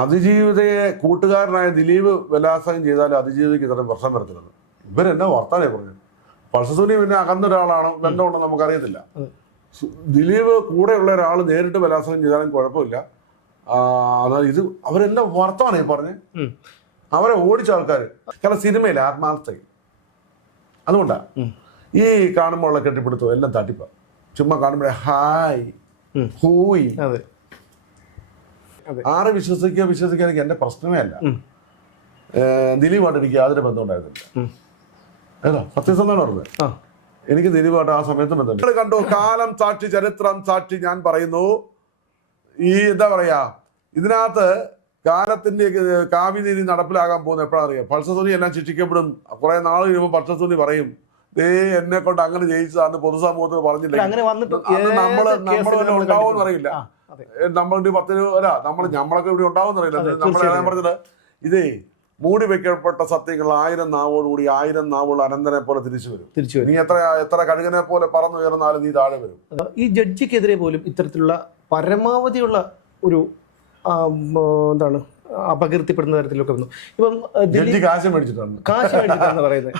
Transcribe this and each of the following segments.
അതിജീവിതയെ കൂട്ടുകാരനായ ദിലീപ് ബലാത്സംഗം ചെയ്താലും അതിജീവിതയ്ക്ക് ഇത്രയും പ്രശ്നം വരത്തില്ലെന്ന് ഇവരെന്നാ വർത്താനേ പറഞ്ഞു. പൾസസുനി പിന്നെ അകന്നൊരാളാണോ ബന്ധമുണ്ടോ നമുക്കറിയത്തില്ല. ദിലീപ് കൂടെയുള്ള ഒരാൾ നേരിട്ട് ബലാത്സംഗം ചെയ്താലും കുഴപ്പമില്ല. എന്നാൽ ഇത് അവരെല്ലാം വർത്തമാനേ പറഞ്ഞ് അവരെ ഓടിച്ച ആൾക്കാർ. കാരണം സിനിമയിൽ ആത്മാർത്ഥ അതുകൊണ്ടാ ഈ കാണുമ്പോഴുള്ള കെട്ടിപ്പിടുത്തം എല്ലാം തട്ടിപ്പ. ചുമ്മാ കാണുമ്പോഴേ ഹായ് ഹൂയ് ആരെ വിശ്വസിക്കാതിരിക്കുക എന്റെ പ്രശ്നമേ അല്ല. ദിലീപായിട്ട് എനിക്ക് യാതൊരു ബന്ധം ഉണ്ടായിരുന്നില്ല. ഏതാ സത്യസന്ധമാണ് പറഞ്ഞത്. എനിക്ക് ദിലീപായിട്ട് ആ സമയത്ത് ബന്ധമുണ്ട്. കണ്ടു കാലം സാക്ഷി ചരിത്രം സാക്ഷി ഞാൻ പറയുന്നു. ഈ എന്താ പറയാ ഇതിനകത്ത് കാലത്തിന്റെ കാവ്യനീതി നടപ്പിലാകാൻ പോകുന്ന എപ്പോഴാ അറിയാം. പൾസസുനി എല്ലാം ശിക്ഷിക്കപ്പെടും. കുറെ നാൾ കഴിയുമ്പോൾ പൾസസുനി പറയും എന്നെ കൊണ്ട് അങ്ങനെ ജയിച്ചതാന്ന് പൊതുസമൂഹത്തിന് പറഞ്ഞില്ല. ഉണ്ടാവും അറിയില്ല. നമ്മളുടെ 10 അല്ല നമ്മളൊക്കെ ഇവിടെ ഉണ്ടാവും അറിയില്ല. ഞാൻ പറഞ്ഞത് ഇതേ മൂടി വെക്കപ്പെട്ട സത്യങ്ങൾ 1000 നാവോടുകൂടി 1000 നാവുകൾ അനന്തനെ പോലെ തിരിച്ചു വരും. നീ എത്ര കഴുകനെ പോലെ പറന്നു ഉയർന്നാലും നീ താഴെ വരും. ഈ ജഡ്ജിക്കെതിരെ പോലും ഇത്തരത്തിലുള്ള പരമാവധിയുള്ള ഒരു എന്താണ് അപകീർത്തിപ്പെടുന്ന തരത്തിലൊക്കെ വന്നു. ഇപ്പം കാശ് മേടിച്ചിട്ടാണ് പറയുന്നത്.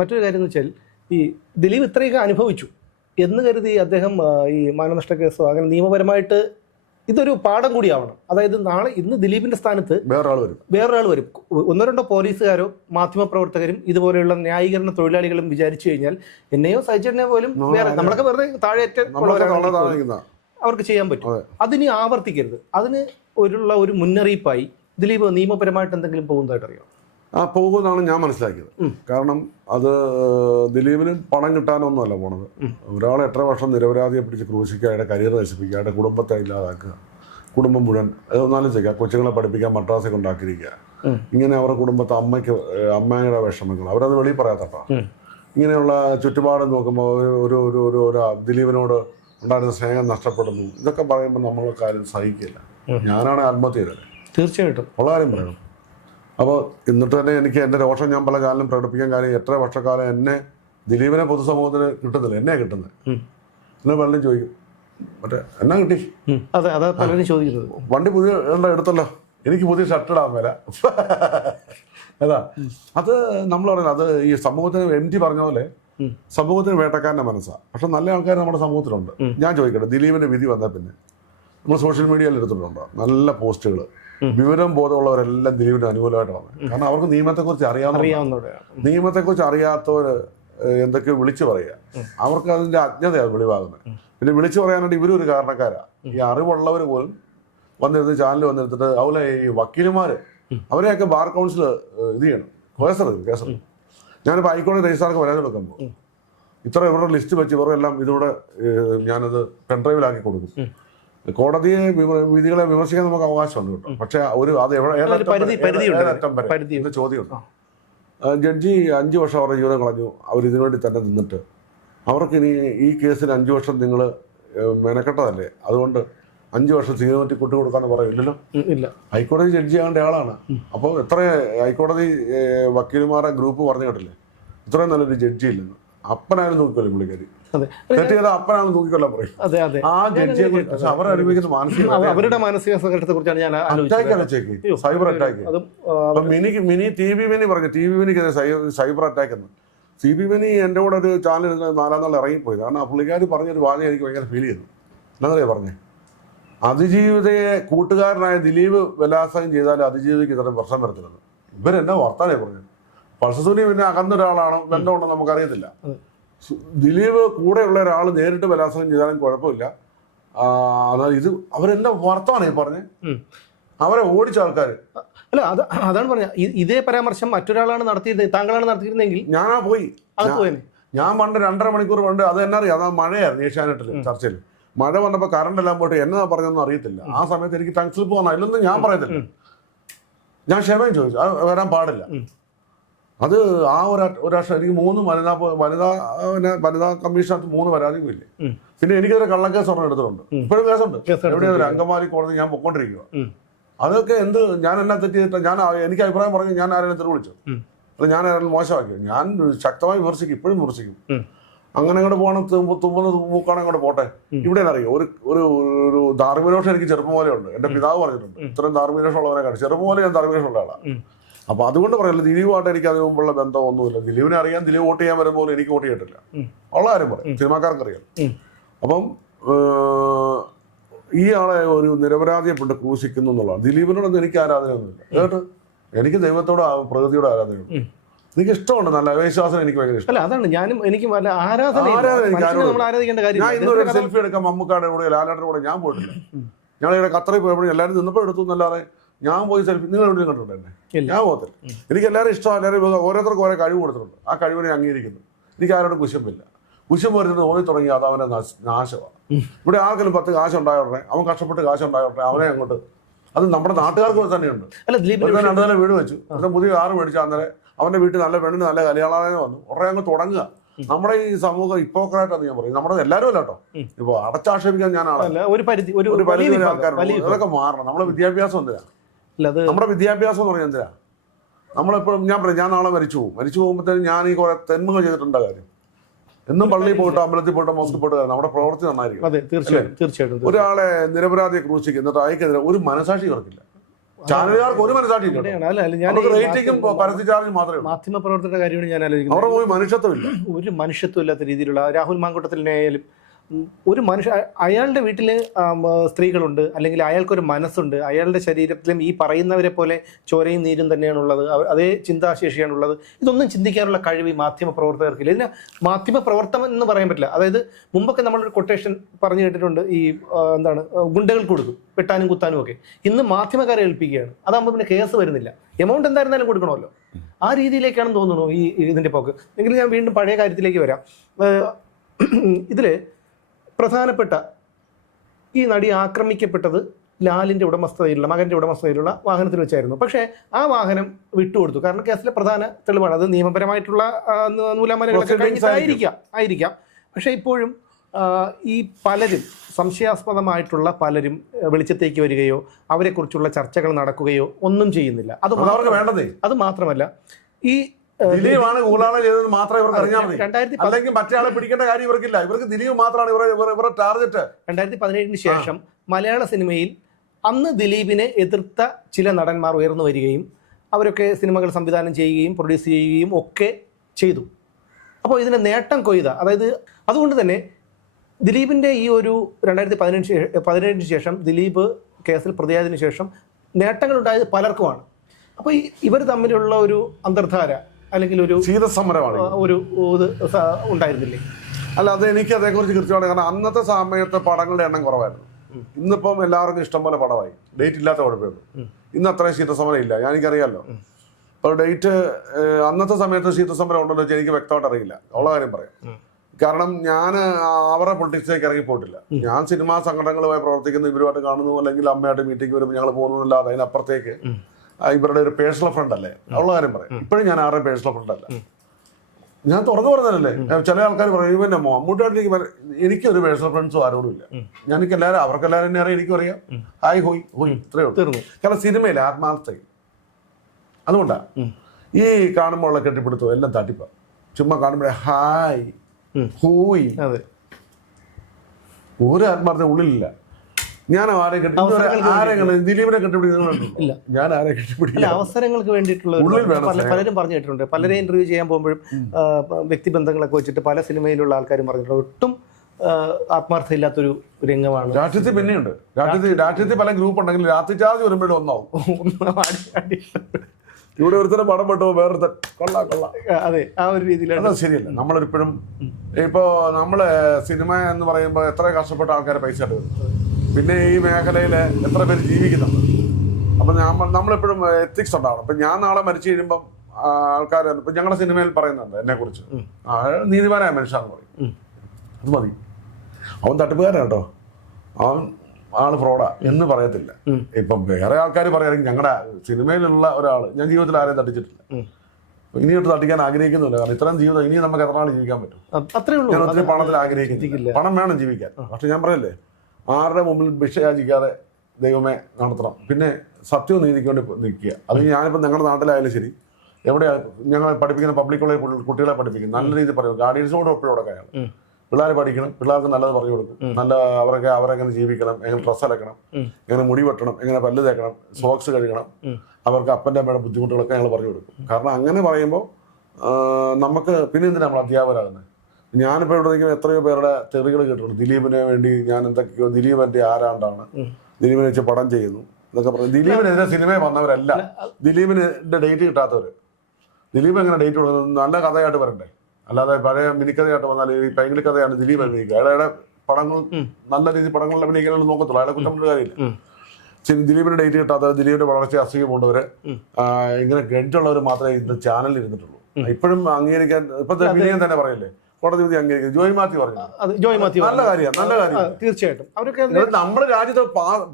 മറ്റൊരു കാര്യം എന്ന് വെച്ചാൽ ഈ ദിലീപ് ഇത്രയൊക്കെ അനുഭവിച്ചു എന്ന് കരുതി അദ്ദേഹം ഈ മാനനഷ്ട കേസോ അങ്ങനെ നിയമപരമായിട്ട് ഇതൊരു പാഠം കൂടിയാവണം. അതായത് ഇന്ന് ദിലീപിന്റെ സ്ഥാനത്ത് വേറൊരാൾ വരും. 1-2 പോലീസുകാരോ മാധ്യമപ്രവർത്തകരും ഇതുപോലെയുള്ള ന്യായീകരണ തൊഴിലാളികളും വിചാരിച്ചു കഴിഞ്ഞാൽ എന്നെയോ സൈജനെ പോലും വേറെ നമ്മളൊക്കെ വെറുതെ താഴെയറ്റ അവർക്ക് ചെയ്യാൻ പറ്റും. അതിനി ആവർത്തിക്കരുത്. അതിന് ഒരു മുന്നറിയിപ്പായി ദിലീപ് നിയമപരമായിട്ട് എന്തെങ്കിലും പോകുന്നതായിട്ട് അറിയാം. പോകുമെന്നാണ് ഞാൻ മനസ്സിലാക്കിയത്. കാരണം അത് ദിലീപിന് പണം കിട്ടാനൊന്നുമല്ല പോണത്. ഒരാളെ 8 വർഷം നിരപരാധിയെ പിടിച്ച് ക്രൂശിക്കുക, അയാളുടെ കരിയർ നശിപ്പിക്കുക, അയാളുടെ കുടുംബത്തെ ഇല്ലാതാക്കുക, കുടുംബം മുഴുവൻ ഒന്നാലും ചെയ്യുക, കൊച്ചുങ്ങളെ പഠിപ്പിക്കാൻ മദ്രാസൊക്കെ ഉണ്ടാക്കിയിരിക്കുക. ഇങ്ങനെ അവരുടെ കുടുംബത്തെ അമ്മയുടെ വിഷമങ്ങൾ അവരത് വെളിയിൽ പറയാത്തട്ടാ. ഇങ്ങനെയുള്ള ചുറ്റുപാട് നോക്കുമ്പോൾ ഒരു ദിലീപിനോട് ഉണ്ടായിരുന്ന സ്നേഹം നഷ്ടപ്പെടുന്നു. ഇതൊക്കെ പറയുമ്പോൾ നമ്മൾ കാര്യം സഹിക്കില്ല. ഞാനാണ് ആത്മഹത്യ ചെയ്തത് തീർച്ചയായിട്ടും ഉള്ള കാര്യം പറയണം. അപ്പോൾ എന്നിട്ട് തന്നെ എനിക്ക് എൻ്റെ രോഷം ഞാൻ പല കാലം പ്രകടിപ്പിക്കാൻ കാര്യം 8 വർഷക്കാലം എന്നെ ദിലീപിനെ പൊതുസമൂഹത്തിന് കിട്ടുന്നില്ല. എന്നെ കിട്ടുന്നത് എന്നെ പലരും ചോദിക്കും മറ്റേ എന്നാ കിട്ടി. ചോദിക്കുന്നത് വണ്ടി പുതിയ എടുത്തല്ലോ, എനിക്ക് പുതിയ ഷർട്ട് ഇടാൻ വരാ. അതാ അത് നമ്മൾ പറയുന്നത്. അത് ഈ സമൂഹത്തിന് MT പറഞ്ഞ പോലെ സമൂഹത്തിന് വേട്ടക്കാരൻ്റെ മനസ്സാണ്. പക്ഷെ നല്ല ആൾക്കാർ നമ്മുടെ സമൂഹത്തിലുണ്ട്. ഞാൻ ചോദിക്കട്ടെ, ദിലീപിന്റെ വിധി വന്നാൽ പിന്നെ നമ്മൾ സോഷ്യൽ മീഡിയയിൽ എടുത്തിട്ടുണ്ടോ നല്ല പോസ്റ്റുകൾ? വിവരം ബോധമുള്ളവരെല്ലാം ദിലീപിന് അനുകൂലമായിട്ട് വന്നത്. കാരണം അവർക്ക് നിയമത്തെക്കുറിച്ച് നിയമത്തെക്കുറിച്ച് അറിയാത്തവർ എന്തൊക്കെയോ വിളിച്ചു പറയുക. അവർക്ക് അതിന്റെ അജ്ഞതയാണ് വെളിവാകുന്നത്. പിന്നെ വിളിച്ചു പറയാനായിട്ട് ഇവരൊരു കാരണക്കാരാണ്. ഈ അറിവുള്ളവർ പോലും വന്നിരുന്ന് ചാനൽ വന്നിരുന്നിട്ട് അതുപോലെ ഈ വക്കീലുമാര് അവരെയൊക്കെ ബാർ കൗൺസിൽ ഇത് ചെയ്യണം, കേസറ്. ഞാനിപ്പോൾ ഹൈക്കോടതി രജിസ്ട്രാർക്ക് പരാതി കൊടുക്കുമ്പോൾ ഇവരുടെ ലിസ്റ്റ് വെച്ച് ഇവരെല്ലാം ഇതിലൂടെ ഞാനത് പെൻഡ്രൈവിലാക്കി കൊടുക്കും. കോടതിയെ വിധികളെ വിമർശിക്കാൻ നമുക്ക് അവകാശമുണ്ട് കേട്ടോ. പക്ഷെ അത് ചോദ്യമുണ്ട്. ജഡ്ജി 5 വർഷം അവരുടെ ജീവിതം കളഞ്ഞു. അവരിതിനു വേണ്ടി തന്നെ നിന്നിട്ട് അവർക്ക് ഇനി ഈ കേസിന് 5 വർഷം നിങ്ങൾ മെനക്കെട്ടതല്ലേ, അതുകൊണ്ട് 5 വർഷം സീനിയോറിറ്റി കൊടുക്കാന്ന് പറയില്ലല്ലോ. ഹൈക്കോടതി ജഡ്ജി ആകേണ്ട ആളാണ്. അപ്പോൾ എത്ര ഹൈക്കോടതി വക്കീലുമാരുടെ ഗ്രൂപ്പ് പറഞ്ഞു കേട്ടില്ലേ ഇത്രയും നല്ലൊരു ജഡ്ജി ഇല്ലെന്ന്. അപ്പനായാലും നോക്കിക്കൊള്ളു പുള്ളിക്കാരി. അപ്പനാണ് നോക്കിക്കൊള്ളാൻ പറയും. ആ ജഡ്ജിയെ കുറിച്ച് അവർ അനുഭവിക്കുന്ന അവരുടെ മാനസിക സംഘടനത്തെ കുറിച്ചാണ് ഞാൻ cyber attack. Mini TV mini പറഞ്ഞു, TV മിനിക്ക് സൈബർ അറ്റാക്ക് എന്ന്. CB മിനി എൻ്റെ കൂടെ ഒരു ചാനൽ 4-ാം നാൾ ഇറങ്ങിപ്പോയി. കാരണം ആ പുള്ളിക്കാരി പറഞ്ഞൊരു വാചകം എനിക്ക് ഭയങ്കര ഫീൽ ചെയ്തു. എന്നറിയാ പറഞ്ഞേ, അതിജീവിതയെ കൂട്ടുകാരനായ ദിലീപ് ബലാത്സംഗം ചെയ്താലും അതിജീവിതയ്ക്ക് ഇത്രയും പ്രശ്നം വരത്തില്ലെന്ന് ഇവരെന്നാ വർത്താനേ പറഞ്ഞു. പൾസസുനി പിന്നെ അകന്നൊരാളാണോ ബന്ധമുണ്ടോ നമുക്കറിയത്തില്ല. ദിലീപ് കൂടെയുള്ള ഒരാൾ നേരിട്ട് ബലാത്സംഗം ചെയ്താലും കുഴപ്പമില്ല. എന്നാൽ ഇത് അവരെല്ലാം വർത്തമാനേ പറഞ്ഞ് അവരെ ഓടിച്ച ആൾക്കാർ. അല്ല അതാണ് പറഞ്ഞ ഇതേ പരാമർശം മറ്റൊരാളാണ് നടത്തിയത്, താങ്കളാണ് നടത്തിയിരുന്നെങ്കിൽ ഞാനാ പോയി. ഞാൻ പണ്ട് 2.5 മണിക്കൂർ പണ്ട് അത് എന്നാ അറിയാം, അതാ മഴയായിരുന്നു ഏഷ്യാനെറ്റിൽ ചർച്ചയിൽ. മഴ വന്നപ്പോൾ കറണ്ട് എല്ലാം പോയിട്ട് എന്നാ പറഞ്ഞൊന്നും അറിയത്തില്ല. ആ സമയത്ത് എനിക്ക് ടങ് സ്ലിപ്പ് വന്നാൽ ഇല്ലൊന്നും ഞാൻ പറയത്തില്ല. ഞാൻ ക്ഷമയും ചോദിച്ചു, അത് വരാൻ പാടില്ല. അത് ആ ഒരാഴ്ച എനിക്ക് 3 വനിതാ കമ്മീഷനകത്ത് 3 പരാതിയും ഇല്ലേ. പിന്നെ എനിക്കതൊരു കള്ളക്കേസ് ഒരെണ്ണം എടുത്തിട്ടുണ്ട്. ഇപ്പോഴും കേസുണ്ട്. എവിടെയാണ് അങ്കമാലി കോടതി ഞാൻ പൊക്കോണ്ടിരിക്കുക. അതൊക്കെ ഞാൻ എന്നാ തെറ്റ് ചെയ്തിട്ട് എനിക്ക് അഭിപ്രായം പറഞ്ഞു ഞാൻ ആരെയും തെറി വിളിച്ചു, അത് ഞാൻ ആരെങ്കിലും മോശമാക്കി ഞാൻ ശക്തമായി വിമർശിക്കും, ഇപ്പോഴും വിമർശിക്കും. അങ്ങനെ അങ്ങോട്ട് പോകണം, തുമ്പുന്ന മൂക്കാണ് അങ്ങോട്ട് പോട്ടെ. ഇവിടെ അറിയോ ഒരു ഒരു ഒരു ധാർമ്മികരോഷം എനിക്ക് ചെറുപ്പം പോലെ ഉണ്ട്. എന്റെ പിതാവ് പറഞ്ഞിട്ടുണ്ട്, ഇത്രയും ധാർമ്മികരോഷം ഉള്ളവരെ കാണും. ചെറുപ്പം പോലെ ഞാൻ ധാർമ്മികരോഷം ഉള്ള ആളാണ്. അപ്പൊ അതുകൊണ്ട് പറയല്ലോ, ദിലീപുമായിട്ട് എനിക്ക് അതിന് മുമ്പുള്ള ബന്ധമൊന്നുമില്ല. ദിലീപിനെ അറിയാം, ദിലീപ് വോട്ട് ചെയ്യാൻ വരുമ്പോൾ എനിക്ക് വോട്ട് ചെയ്തിട്ടില്ല. ഉള്ള കാര്യം പറയും, സിനിമാക്കാർക്ക് അറിയാം. അപ്പം ഈ ആളെ ഒരു നിരപരാധിയെപ്പെട്ട് ക്രൂശിക്കുന്നു എന്നുള്ളതാണ്. ദിലീപിനോടൊന്നും എനിക്ക് ആരാധനയൊന്നുമില്ല കേട്ടോ. എനിക്ക് ദൈവത്തോട് പ്രകൃതിയോട് ആരാധനയുണ്ട്. എനിക്ക് ഇഷ്ടമുണ്ട്, നല്ല വിശ്വാസം എനിക്ക് ഭയങ്കര ഇഷ്ടം. അല്ല, അതാണ് ഞാനും എനിക്ക് ആരാധന. ഞാൻ ഇന്നൊരു സെൽഫി എടുക്കാൻ മമ്മൂക്കാടെ കൂടെ ലാലേട്ടൻ്റെ കൂടെ ഞാൻ പോയിട്ടില്ല. ഞങ്ങളിവിടെ ഖത്തറിൽ പോയപ്പോഴും എല്ലാവരും നിന്നപ്പോൾ എടുത്തു എന്നല്ലാതെ ഞാൻ പോയി സെൽഫി നിങ്ങൾ എവിടെയും കണ്ടിട്ടുണ്ട് എന്നെ? ഞാൻ പോകത്തില്ല. എനിക്ക് എല്ലാവരും ഇഷ്ടം, എല്ലാവരും ഓരോരുത്തർക്കും ഓരോ കഴിവ് കൊടുത്തിട്ടുണ്ട്. ആ കഴിവിനെ അംഗീകരിക്കുന്നു. എനിക്ക് ആരോടും കുശമ്പില്ല. കുശം വരുന്നത് തോന്നി തുടങ്ങി അത് അവൻ്റെ നാശമാണ്. ഇവിടെ ആർക്കെങ്കിലും 10 കാശുണ്ടായോട്ടെ, അവൻ കഷ്ടപ്പെട്ട് കാശുണ്ടായോട്ടെ, അവനെ അങ്ങോട്ട്. അത് നമ്മുടെ നാട്ടുകാർക്ക് തന്നെയുണ്ട്. രണ്ടുനില വീട് വെച്ചു, അതിന് പുതിയ കാറ് മേടിച്ചു. അന്നേരം അവന്റെ വീട്ടിൽ നല്ല പെണ്ണിന് നല്ല കല്യാണം വന്നു. ഉടനെ അങ്ങ് തുടങ്ങുക. നമ്മുടെ ഈ സമൂഹം ഇപ്പോക്രായിട്ടാണ് ഞാൻ പറയും. നമ്മുടെ എല്ലാവരും അല്ല കേട്ടോ, ഇപ്പൊ അടച്ചാക്ഷേപിക്കാൻ ഞാൻ ആളല്ല. ഒരു പരിധി ആൾക്കാരുണ്ട്. അതൊക്കെ മാറണം. നമ്മുടെ വിദ്യാഭ്യാസം എന്തിനാ? നമ്മുടെ വിദ്യാഭ്യാസം എന്ന് പറഞ്ഞാൽ എന്തിനാ? നമ്മളെപ്പോഴും ഞാൻ പറയും, ഞാൻ നാളെ മരിച്ചു പോകുമ്പോഴത്തേനും ഞാൻ ഈ കുറെ തെന്മകൾ ചെയ്തിട്ടുണ്ട്. കാര്യം എന്നും പള്ളിയിൽ പോയിട്ട് അമ്പലത്തിൽ പോയിട്ട് മോസ്കിൽ പോയിട്ട് നമ്മുടെ പ്രവൃത്തി നന്നായിരിക്കും. തീർച്ചയായിട്ടും ഒരാളെ നിരപരാധിയെ ക്രൂശിക്കും, എന്നിട്ട് അയക്കെതിരെ ഒരു മനസാക്ഷി ഇവർക്കില്ല. ചാനലുകാർക്ക് ഒരു മനസാക്ഷി റേറ്റിംഗും പരസ്യ ചാർജ് മാത്രമേ ഉള്ളൂ. മാധ്യമപ്രവർത്തകരുടെ കാര്യമാണ് ഞാൻ ആലോചിക്കുന്നത്. അവരുടെ പോയി മനുഷ്യത്വമില്ല, ഒരു മനുഷ്യത്വം ഇല്ലാത്ത രീതിയിലുള്ള രാഹുൽ മാങ്കൂട്ടത്തിലായാലും ഒരു അയാളുടെ വീട്ടിൽ സ്ത്രീകളുണ്ട്, അല്ലെങ്കിൽ അയാൾക്കൊരു മനസ്സുണ്ട്. അയാളുടെ ശരീരത്തിലും ഈ പറയുന്നവരെ പോലെ ചോരയും നീരും തന്നെയാണുള്ളത്. അതേ ചിന്താശേഷിയാണുള്ളത്. ഇതൊന്നും ചിന്തിക്കാനുള്ള കഴിവ് ഈ മാധ്യമപ്രവർത്തകർക്കില്ല. ഇതിന് മാധ്യമപ്രവർത്തനം എന്ന് പറയാൻ പറ്റില്ല. അതായത് മുമ്പൊക്കെ നമ്മളൊരു കൊട്ടേഷൻ പറഞ്ഞു കേട്ടിട്ടുണ്ട്, ഈ ഗുണ്ടകൾക്ക് കൊടുക്കും, വെട്ടാനും കുത്താനും ഒക്കെ. ഇന്ന് മാധ്യമക്കാരെ ഏൽപ്പിക്കുകയാണ്. അതാകുമ്പോൾ പിന്നെ കേസ് വരുന്നില്ല. എമൗണ്ട് എന്തായിരുന്നാലും കൊടുക്കണമല്ലോ. ആ രീതിയിലേക്കാണെന്ന് തോന്നുന്നു ഈ ഇതിൻ്റെ പോക്ക്. എങ്കിലും ഞാൻ വീണ്ടും പഴയ കാര്യത്തിലേക്ക് വരാം. ഇതിൽ പ്രധാനപ്പെട്ട ഈ നടി ആക്രമിക്കപ്പെട്ടത് ലാലിൻ്റെ ഉടമസ്ഥതയിലുള്ള, മകൻ്റെ ഉടമസ്ഥതയിലുള്ള വാഹനത്തിൽ വെച്ചായിരുന്നു. പക്ഷേ ആ വാഹനം വിട്ടുകൊടുത്തു. കാരണം കേസിലെ പ്രധാന തെളിവാണ്. അത് നിയമപരമായിട്ടുള്ള നൂലാമലകളൊക്കെ കഴിഞ്ഞിട്ടായിരിക്കാം. പക്ഷേ ഇപ്പോഴും ഈ പലരും, സംശയാസ്പദമായിട്ടുള്ള പലരും വെളിച്ചത്തേക്ക് വരികയോ അവരെക്കുറിച്ചുള്ള ചർച്ചകൾ നടക്കുകയോ ഒന്നും ചെയ്യുന്നില്ല. അത് മാത്രമല്ല, ഈ ദിലീപാണ് ഗൂഢാലോചന ചെയ്തത് മാത്രമേ ഇവർക്ക് അറിഞ്ഞാൽ മതി. അല്ലെങ്കിൽ മറ്റേ പിടിക്കേണ്ട കാര്യം ഇവർക്കില്ല. ഇവർക്ക് ദിലീപ് മാത്രമാണ് ഇവരുടെ ടാർഗറ്റ്. 2017 ശേഷം മലയാള സിനിമയിൽ അന്ന് ദിലീപിനെ എതിർത്ത ചില നടന്മാർ ഉയർന്നു വരികയും അവരൊക്കെ സിനിമകൾ സംവിധാനം ചെയ്യുകയും പ്രൊഡ്യൂസ് ചെയ്യുകയും ഒക്കെ ചെയ്തു. അപ്പോൾ ഇതിന് നേട്ടം കൊയ്ത, അതായത് അതുകൊണ്ട് തന്നെ ദിലീപിൻ്റെ ഈ ഒരു 2017 ശേഷം ദിലീപ് കേസിൽ പ്രതിയായതിനു ശേഷം നേട്ടങ്ങളുണ്ടായത് പലർക്കുമാണ്. അപ്പോൾ ഇവർ തമ്മിലുള്ള ഒരു അന്തർധാര അല്ലെങ്കിൽ ഒരു ശീതസമരമാണ് ഒരു ഉണ്ടായിരുന്നില്ലേ? അല്ല, അത് എനിക്ക് അതേക്കുറിച്ച് കൃത്യമാണ്. കാരണം അന്നത്തെ സമയത്ത് പടങ്ങളുടെ എണ്ണം കുറവായിരുന്നു. ഇന്നിപ്പം എല്ലാവർക്കും ഇഷ്ടംപോലെ പടമായി. ഡേറ്റ് ഇല്ലാത്ത കുഴപ്പമുള്ളൂ. ഇന്ന് അത്രയും ശീതസമരം ഇല്ല. എനിക്കറിയാമല്ലോ. അപ്പോൾ ഡേറ്റ് അന്നത്തെ സമയത്ത് ശീതസമരം ഉണ്ടെന്ന് വെച്ചാൽ എനിക്ക് വ്യക്തമായിട്ട് അറിയില്ല. ഉള്ള കാര്യം പറയാം. കാരണം ഞാൻ അവരുടെ പൊളിറ്റിക്സിലേക്ക് ഇറങ്ങി പോയിട്ടില്ല. ഞാൻ സിനിമാ സംഘടനകളുമായി പ്രവർത്തിക്കുന്ന, ഇവരുമായിട്ട് കാണുന്നു, അല്ലെങ്കിൽ അമ്മയായിട്ട് മീറ്റിംഗ് വരുമ്പോൾ ഞങ്ങൾ പോകുന്നതല്ലാതെ അതിനപ്പുറത്തേക്ക് ഇവരുടെ ഒരു പേഴ്സണൽ ഫ്രണ്ട് അല്ലേ. ഉള്ള കാര്യം പറയാം. ഇപ്പോഴും ഞാൻ ആരുടെ പേഴ്സണൽ ഫ്രണ്ട് അല്ല. ഞാൻ തുറന്നു പറഞ്ഞതല്ലേ. ചില ആൾക്കാർ പറയും ഇവന്റെ മമ്മൂട്ടിയായിട്ട് എനിക്കൊരു പേഴ്സണൽ ഫ്രണ്ട്സും ആരോടും ഇല്ല. എനിക്ക് എല്ലാവരും, അവർക്കെല്ലാവരും എന്നെ അറിയാം, എനിക്കും അറിയാം. ഹായ് ഹോയ് ഹോയ് ഇത്രയേ ഉള്ളൂ. കാരണം സിനിമയിൽ ആത്മാർത്ഥയും അതുകൊണ്ടാ ഈ കാണുമ്പോഴുള്ള കെട്ടിപ്പിടുത്തവും എല്ലാം തട്ടിപ്പ. ചുമ്മാ കാണുമ്പോഴേ ഹായ് ഹോയ്, ഒരു ആത്മാർത്ഥ ഉള്ളിലില്ല. ഞാൻ ദിലീപിനെ കെട്ടിപ്പിടിക്കുന്നില്ല. ഞാൻ ആരെ കെട്ടിപ്പിടിക്കില്ല. അവസരങ്ങൾക്ക് വേണ്ടിയിട്ടുള്ള പലരും പറഞ്ഞു കേട്ടിട്ടുണ്ട്. പലരെ ഇന്റർവ്യൂ ചെയ്യാൻ പോകുമ്പോഴും വ്യക്തിബന്ധങ്ങളൊക്കെ വെച്ചിട്ട് പല സിനിമയിലുള്ള ആൾക്കാരും പറഞ്ഞിട്ടുണ്ട് ഒട്ടും ആത്മാർത്ഥ ഇല്ലാത്തൊരു രംഗമാണ്. രാഷ്ട്രീയത്തിൽ പിന്നെയുണ്ട്. രാഷ്ട്രീയത്തിൽ പല ഗ്രൂപ്പ് ഉണ്ടെങ്കിൽ രാത്രി ചാർജ് വരുമ്പോഴും ഒന്നാവും. ഇവിടെ ഒരുത്തരം പടം പെട്ടോ വേറൊരുത്തൻ കൊള്ള. അതെ, ആ ഒരു രീതിയിലാണ്. അത് ശരിയല്ല. നമ്മളൊരിപ്പോഴും ഇപ്പോൾ നമ്മള് സിനിമ എന്ന് പറയുമ്പോൾ എത്ര കഷ്ടപ്പെട്ട ആൾക്കാരെ പൈസ ഇടും. പിന്നെ ഈ മേഖലയിൽ എത്ര പേര് ജീവിക്കുന്നുണ്ട്. അപ്പം നമ്മളെപ്പോഴും എത്തിക്സ് ഉണ്ടാവണം. ഇപ്പം ഞാൻ നാളെ മരിച്ചു കഴിയുമ്പം ആൾക്കാർ ഇപ്പം ഞങ്ങളുടെ സിനിമയിൽ പറയുന്നുണ്ട് എന്നെക്കുറിച്ച്, നീതിമാനായ മനുഷ്യന്ന് പറയും. അത് മതി. അവൻ തട്ടിപ്പുകാരാണ് കേട്ടോ, അവൻ ആള് ഫ്രോഡാ എന്ന് പറയത്തില്ല. ഇപ്പം വേറെ ആൾക്കാർ പറയാമെങ്കിൽ ഞങ്ങളുടെ സിനിമയിലുള്ള ഒരാൾ, ഞാൻ ജീവിതത്തിൽ ആരെയും തട്ടിച്ചിട്ടില്ല, ഇനിയോട്ട് തട്ടിക്കാൻ ആഗ്രഹിക്കുന്നില്ല. കാരണം ഇത്രയും ജീവിതം ഇനി നമുക്ക് എത്ര നാൾ ജീവിക്കാൻ പറ്റും? അത്രേ ഉള്ളൂ. ഞാൻ ഒത്തിരി പണത്തിൽ ആഗ്രഹിക്കുന്നില്ല. പണം വേണം ജീവിക്കാൻ. പക്ഷെ ഞാൻ പറയല്ലേ, ആരുടെ മുമ്പിൽ ഭിക്ഷ യാചിക്കാതെ ദൈവമേ നടത്തണം. പിന്നെ സത്യവും നീതിക്ക് വേണ്ടി നിൽക്കുക. അത് ഞാനിപ്പോൾ ഞങ്ങളുടെ നാട്ടിലായാലും ശരി, എവിടെയാ ഞങ്ങൾ പഠിപ്പിക്കുന്ന പബ്ലിക് കോളേജ് കുട്ടികളെ പഠിപ്പിക്കും, നല്ല രീതിയിൽ പറയും. ഗാർഡിയൻസോട് ഒപ്പിടും അയാൾ. പിള്ളേർ പഠിക്കണം, പിള്ളേർക്ക് നല്ലത് പറഞ്ഞു കൊടുക്കും, നല്ല അവരെങ്ങനെ ജീവിക്കണം, എങ്ങനെ ഡ്രസ്സ് അലക്കണം, എങ്ങനെ മുടി വെട്ടണം, എങ്ങനെ പല്ല് തേക്കണം, സോക്സ് കഴുകണം, അവർക്ക് അപ്പൻ്റെ അമ്മയുടെ ബുദ്ധിമുട്ടുകളൊക്കെ ഞങ്ങൾ പറഞ്ഞു കൊടുക്കും. കാരണം അങ്ങനെ പറയുമ്പോൾ നമുക്ക് പിന്നെ എന്തിനാ നമ്മൾ അധ്യാപകരാകുന്നത്? ഞാനിപ്പോൾ ഇവിടെ നിൽക്കുന്ന എത്രയോ പേരുടെ തെറികൾ കേട്ടിട്ടുണ്ട്. ദിലീപിന് വേണ്ടി ഞാൻ എന്തൊക്കെയോ, ദിലീപ് എൻ്റെ ആരാണ്ടാണ്, ദിലീപിനെ വെച്ച് പടം ചെയ്യുന്നു എന്നൊക്കെ പറഞ്ഞു. ദിലീപിനെതിരെ സിനിമയിൽ വന്നവരല്ല, ദിലീപിന് ഡേറ്റ് കിട്ടാത്തവർ. ദിലീപ് എങ്ങനെ ഡേറ്റ് കൊടുക്കുന്നത്? നല്ല കഥയായിട്ട് വരണ്ടേ, അല്ലാതെ പഴയ മിനിക്കഥയായിട്ട് വന്നാൽ ഈ പൈങ്കിളി കഥയാണ് ദിലീപ് അഭിനയിക്കുക. അയാളുടെ പടങ്ങൾ നല്ല രീതിയിൽ പടങ്ങളിൽ അഭിനയിക്കാനുള്ള നോക്കത്തുള്ളൂ, അയാളെ കുറ്റം കാര്യമില്ല. ദിലീപിന്റെ ഡേറ്റ് കിട്ടാത്ത, ദിലീപിന്റെ വളർച്ച അസുഖം കൊണ്ടവര് ഇങ്ങനെ ഗഡ്ജുള്ളവർ മാത്രമേ ഇന്ന് ചാനലിൽ ഇരുന്നിട്ടുള്ളൂ. ഇപ്പോഴും അംഗീകരിക്കാൻ ഇപ്പത്തെ വിനയം തന്നെ പറയല്ലേ, കോടതി വിധി അംഗീകരിക്കും. ജോയ് മാത്യു പറഞ്ഞു, നല്ല കാര്യം, നല്ല കാര്യം. തീർച്ചയായിട്ടും അവരൊക്കെ നമ്മുടെ രാജ്യത്തെ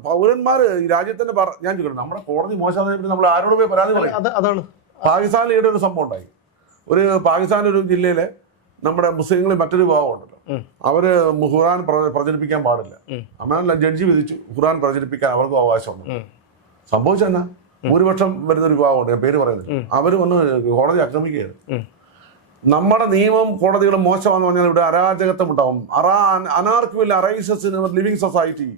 പൗരന്മാര് രാജ്യത്തിന്റെ ഞാൻ ചോദിക്കണം, നമ്മുടെ കോടതി മോശം നമ്മൾ ആരോട് പോയി പരാതി പറയും? അതാണ് പാകിസ്ഥാനിൽ ഈയിടെ ഒരു സംഭവം ഉണ്ടായി. ഒരു പാകിസ്ഥാൻ ഒരു ജില്ലയിലെ നമ്മുടെ മുസ്ലിങ്ങളിൽ മറ്റൊരു വിഭാഗം ഉണ്ടല്ലോ, അവര് ഖുർആൻ പ്രചരിപ്പിക്കാൻ പാടില്ല. അങ്ങനെ ജഡ്ജി വിധിച്ചു ഖുർആൻ പ്രചരിപ്പിക്കാൻ അവർക്കും അവകാശമുണ്ട്. സംഭവിച്ചെന്നാ, ഭൂരിപക്ഷം വരുന്നൊരു വിഭാഗമുണ്ട്, ഞാൻ പേര് പറയുന്നത്. അവര് വന്ന് കോടതി ആക്രമിക്കുകയാണ്. നമ്മുടെ നിയമം കോടതികളും മോശമാണെന്ന് പറഞ്ഞാൽ ഇവിടെ അരാജകത്വം ഉണ്ടാവും. Anarchy will arises in living society.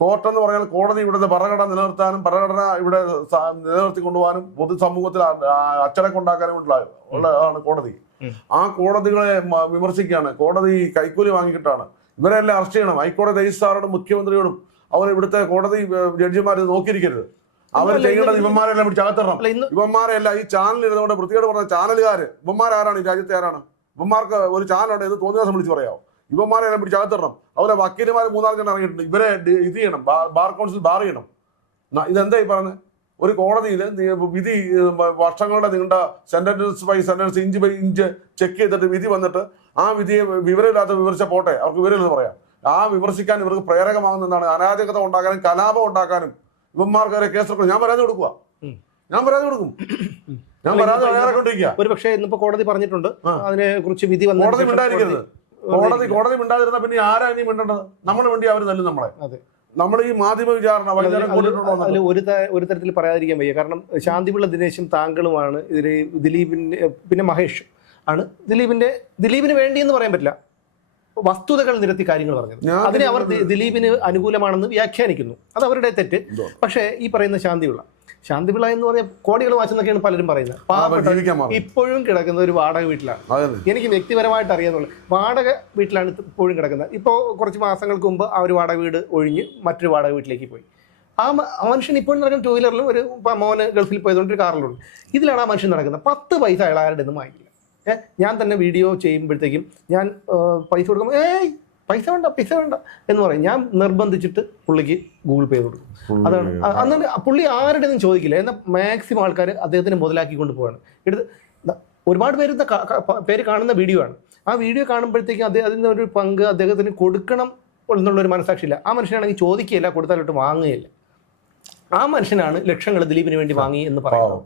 Court എന്ന് പറഞ്ഞാൽ കോടതി ഇവിടുത്തെ ഭരണഘടന നിലനിർത്താനും ഭരണഘടന ഇവിടെ നിലനിർത്തി കൊണ്ടുപോകാനും പൊതുസമൂഹത്തിൽ അച്ചടക്കം ഉണ്ടാക്കാനും ഉള്ളതാണ് കോടതി. ആ കോടതികളെ വിമർശിക്കുകയാണ്. കോടതി കൈക്കൂലി വാങ്ങിയിട്ടാണ് ഇവരെല്ലാം അറസ്റ്റ് ചെയ്യണം. ഹൈക്കോടതി രജിസ്ട്രാറോടും മുഖ്യമന്ത്രിയോടും അവർ ഇവിടുത്തെ കോടതി ജഡ്ജിമാർ നോക്കിയിരിക്കരുത്. അവർ ചെയ്യേണ്ടത് ഇവന്മാരെല്ലാം പിടിച്ച് അകത്തിടണം. ഇവന്മാരെല്ലാം ഈ ചാനൽ ഇരുന്നുകൊണ്ട് വൃത്തിയോട് പറഞ്ഞ ചാനലുകാര് ഇവന്മാരാരാണ്? ഈ രാജ്യത്തെ ആരാണ്? ഇവന്മാർക്ക് ഒരു ചാനലുണ്ട്, ഇത് തോന്നിയ ദിവസം വിളിച്ച് പറയാമോ? ഇവന്മാരെല്ലാം പിടിച്ച് അകത്തിടണം. അതുപോലെ വക്കീലുമാർ 3-4 ജനം ഇറങ്ങിയിട്ടുണ്ട്. ഇവരെ ഇത് ചെയ്യണം, ബാർ കൗൺസിൽ ബാർ ചെയ്യണം. ഇതെന്താ ഈ പറഞ്ഞത്? ഒരു കോടതിയിൽ വിധി വർഷങ്ങളുടെ നീണ്ട sentence by sentence, inch by inch check ചെയ്തിട്ട് വിധി വന്നിട്ട് ആ വിധിയെ വിവരമില്ലാത്ത വിമർശിച്ച പോട്ടെ, അവർക്ക് വിവരമില്ലെന്ന് പറയാം. ആ വിമർശിക്കാൻ ഇവർക്ക് പ്രേരകമാകുന്നതാണ് അരാജകത ഉണ്ടാക്കാനും കലാപം ഉണ്ടാക്കാനും. ഇവന്മാർക്കാരെ കേസെടുക്കും. ഞാൻ പരാതി കൊടുക്കും. ഞാൻ പരാതി തയ്യാറാക്കൊണ്ടിരിക്കുക. ഒരു പക്ഷേ ഇന്നിപ്പോ കോടതി പറഞ്ഞിട്ടുണ്ട് അതിനെ കുറിച്ച് വിധി വന്നു. കോടതി മിണ്ടായിരിക്കരുത്. കോടതി മിണ്ടാതിരുന്ന പിന്നെ ആരാ ഇനി മിണ്ടേണ്ടത്? നമ്മൾ വേണ്ടി അവർ തല്ലും നമ്മളെ. നമ്മൾ ഈ മാധ്യമ വിചാരണ അതിൽ ഒരു തരത്തിൽ പറയാതിരിക്കാൻ വയ്യ. കാരണം ശാന്തിപിള്ള ദിനേശും താങ്കളുമാണ് ഇതിൽ ദിലീപിന്റെ, പിന്നെ മഹേഷ് ആണ് ദിലീപിന് വേണ്ടി എന്ന് പറയാൻ പറ്റില്ല, വസ്തുതകൾ നിരത്തി കാര്യങ്ങൾ പറഞ്ഞത്. അതിനെ അവർ ദിലീപിന് അനുകൂലമാണെന്ന് വ്യാഖ്യാനിക്കുന്നു. അത് അവരുടെ തെറ്റ്. പക്ഷേ ഈ പറയുന്ന ശാന്തിപിള്ള എന്ന് പറഞ്ഞാൽ കോടികൾ വാച്ചെന്നൊക്കെയാണ് പലരും പറയുന്നത്. പാവപ്പെട്ട ഇപ്പോഴും കിടക്കുന്ന ഒരു വാടക വീട്ടിലാണ്. എനിക്ക് വ്യക്തിപരമായിട്ട് അറിയാന്നുള്ളത്, വാടക വീട്ടിലാണ് ഇപ്പോഴും കിടക്കുന്നത്. ഇപ്പോൾ കുറച്ച് മാസങ്ങൾക്ക് മുമ്പ് ആ ഒരു വാടക വീട് ഒഴിഞ്ഞ് മറ്റൊരു വാടക വീട്ടിലേക്ക് പോയി. ആ മനുഷ്യൻ ഇപ്പോഴും നടക്കുന്ന 2 വീലറിലും ഒരു മോന് ഗൾഫിൽ പോയതുകൊണ്ട് ഒരു കാറിലുണ്ട്. ഇതിലാണ് ആ മനുഷ്യൻ നടക്കുന്നത്. 10 പൈസ അയാൾ ആരുടെ ഒന്നും വാങ്ങിക്കില്ല. ഞാൻ തന്നെ വീഡിയോ ചെയ്യുമ്പോഴത്തേക്കും ഞാൻ പൈസ കൊടുക്കുമ്പോൾ പൈസ വേണ്ട എന്ന് പറയും. ഞാൻ നിർബന്ധിച്ചിട്ട് പുള്ളിക്ക് ഗൂഗിൾ പേ കൊടുക്കും. അതാണ്. അന്ന് പുള്ളി ആരുടെ ഒന്നും ചോദിക്കില്ല. എന്നാൽ മാക്സിമം ആൾക്കാർ അദ്ദേഹത്തിന് മുതലാക്കിക്കൊണ്ട് പോവാണ്. ഒരുപാട് പേര് കാണുന്ന വീഡിയോ ആണ്. ആ വീഡിയോ കാണുമ്പോഴത്തേക്കും അതിൻ്റെ ഒരു പങ്ക് അദ്ദേഹത്തിന് കൊടുക്കണം എന്നുള്ളൊരു മനസ്സാക്ഷിയില്ല. ആ മനുഷ്യനാണെങ്കിൽ ചോദിക്കുകയില്ല, കൊടുത്താലോട്ട് വാങ്ങുകയില്ല. ആ മനുഷ്യനാണ് ലക്ഷങ്ങൾ ദിലീപിന് വേണ്ടി വാങ്ങി എന്ന് പറയുന്നത്.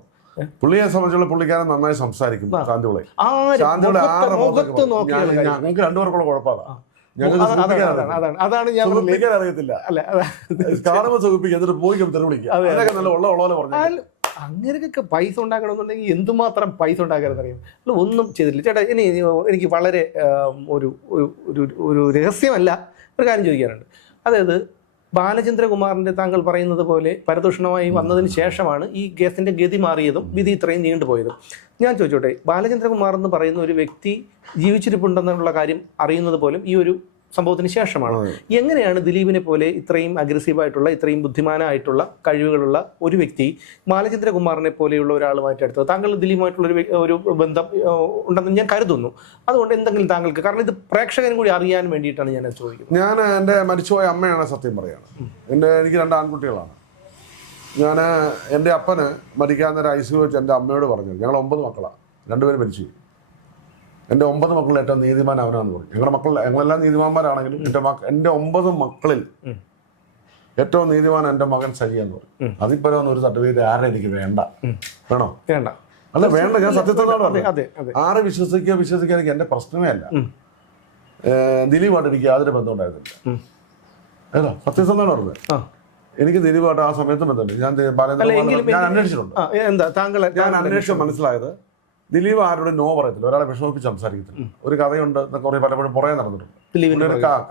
പുള്ളിയെ സംബന്ധിച്ചുള്ള പുള്ളിക്കാരൻ നന്നായി സംസാരിക്കും. ശാന്തിപിള്ള ഞങ്ങൾക്ക് 2 പേർക്കുള്ള കുഴപ്പമാണ്. അതാണ് ഞാൻ അറിയത്തില്ല. കാണുമ്പോൾ സുഖിപ്പിക്കുക, എന്നിട്ട് പോയി തെറി വിളിക്കുക. അതൊക്കെ നല്ല ഉള്ള പറഞ്ഞു. അങ്ങനെയൊക്കെ പൈസ ഉണ്ടാക്കണമെന്നുണ്ടെങ്കിൽ എന്തുമാത്രം പൈസ ഉണ്ടാക്കാനെന്നറിയാം. അല്ല, ഒന്നും ചെയ്തിട്ടില്ല ചേട്ടാ. എനിക്ക് വളരെ ഒരു രഹസ്യമല്ല ഒരു കാര്യം ചോദിക്കാനുണ്ട്. അതായത് ബാലചന്ദ്രകുമാറിൻ്റെ താങ്കൾ പറയുന്നത് പോലെ പരദൂഷണമായി വന്നതിന് ശേഷമാണ് ഈ കേസിൻ്റെ ഗതി മാറിയതും വിധി ഇത്രയും നീണ്ടുപോയതും. ഞാൻ ചോദിച്ചോട്ടെ, ബാലചന്ദ്രകുമാർ എന്ന് പറയുന്ന ഒരു വ്യക്തി ജീവിച്ചിരിപ്പുണ്ടെന്നുള്ള കാര്യം അറിയുന്നത് പോലും ഈ ഒരു സംഭവത്തിന് ശേഷമാണ്. എങ്ങനെയാണ് ദിലീപിനെ പോലെ ഇത്രയും അഗ്രസീവായിട്ടുള്ള, ഇത്രയും ബുദ്ധിമാനായിട്ടുള്ള കഴിവുകളുള്ള ഒരു വ്യക്തി ബാലചന്ദ്രകുമാറിനെ പോലെയുള്ള ഒരാളുമായിട്ട് എടുത്തത്? താങ്കൾ ദിലീപുമായിട്ടുള്ള ഒരു ബന്ധം ഉണ്ടെന്ന് ഞാൻ കരുതുന്നു. അതുകൊണ്ട് എന്തെങ്കിലും താങ്കൾക്ക്, കാരണം ഇത് പ്രേക്ഷകനും കൂടി അറിയാൻ വേണ്ടിയിട്ടാണ് ഞാൻ ചോദിക്കുന്നത്. ഞാൻ എൻ്റെ മരിച്ചുപോയ അമ്മയാണ് സത്യം പറയുകയാണ്. എനിക്ക് 2 ആൺകുട്ടികളാണ്. ഞാൻ എൻ്റെ അപ്പന് മരിക്കാൻ നേരം ഐസിയു വെച്ച് എൻ്റെ അമ്മയോട് പറഞ്ഞു, ഞങ്ങൾ 9 മക്കളാണ്, 2 പേര് മരിച്ചു. എൻ്റെ 9 മക്കളിൽ ഏറ്റവും നീതിമാൻ അവനാന്ന് പറഞ്ഞു. ഞങ്ങളെല്ലാം നീതിമാന്മാരാണെങ്കിലും എൻ്റെ 9 മക്കളിൽ ഏറ്റവും നീതിമാൻ എൻ്റെ മകൻ സരിയെന്ന് പറഞ്ഞു. അതിപ്പോ ഒരു സർട്ടിഫിക്കറ്റ് ആരുടെ എനിക്ക് വേണ്ട. വേണോ? വേണ്ട. അല്ല, വേണ്ട. ഞാൻ സത്യസന്ധമാണ്. ആരെ വിശ്വസിക്കാൻ എനിക്ക് എൻ്റെ പ്രശ്നമേ അല്ല. ദിലീപായിട്ട് എനിക്ക് യാതൊരു ബന്ധം ഉണ്ടായിരുന്നില്ല. ഏതാ സത്യസന്ധമാണ് പറഞ്ഞത്. എനിക്ക് ദിലീപായിട്ട് ആ സമയത്ത് ബന്ധമില്ല. ഞാൻ ഞാൻ അന്വേഷിച്ചിട്ടുണ്ട്. എന്താ താങ്കൾ ഞാൻ അന്വേഷിച്ച് മനസ്സിലായത് ദിലീപ് ആരോടും നോ പറയത്തില്ല, ഒരാളെ വിഷമിപ്പിച്ച് സംസാരിക്കത്തില്ല. ഒരു കഥയുണ്ട് എന്നൊക്കെ പലപ്പോഴും പുറകെ നടന്നിട്ടുണ്ട്.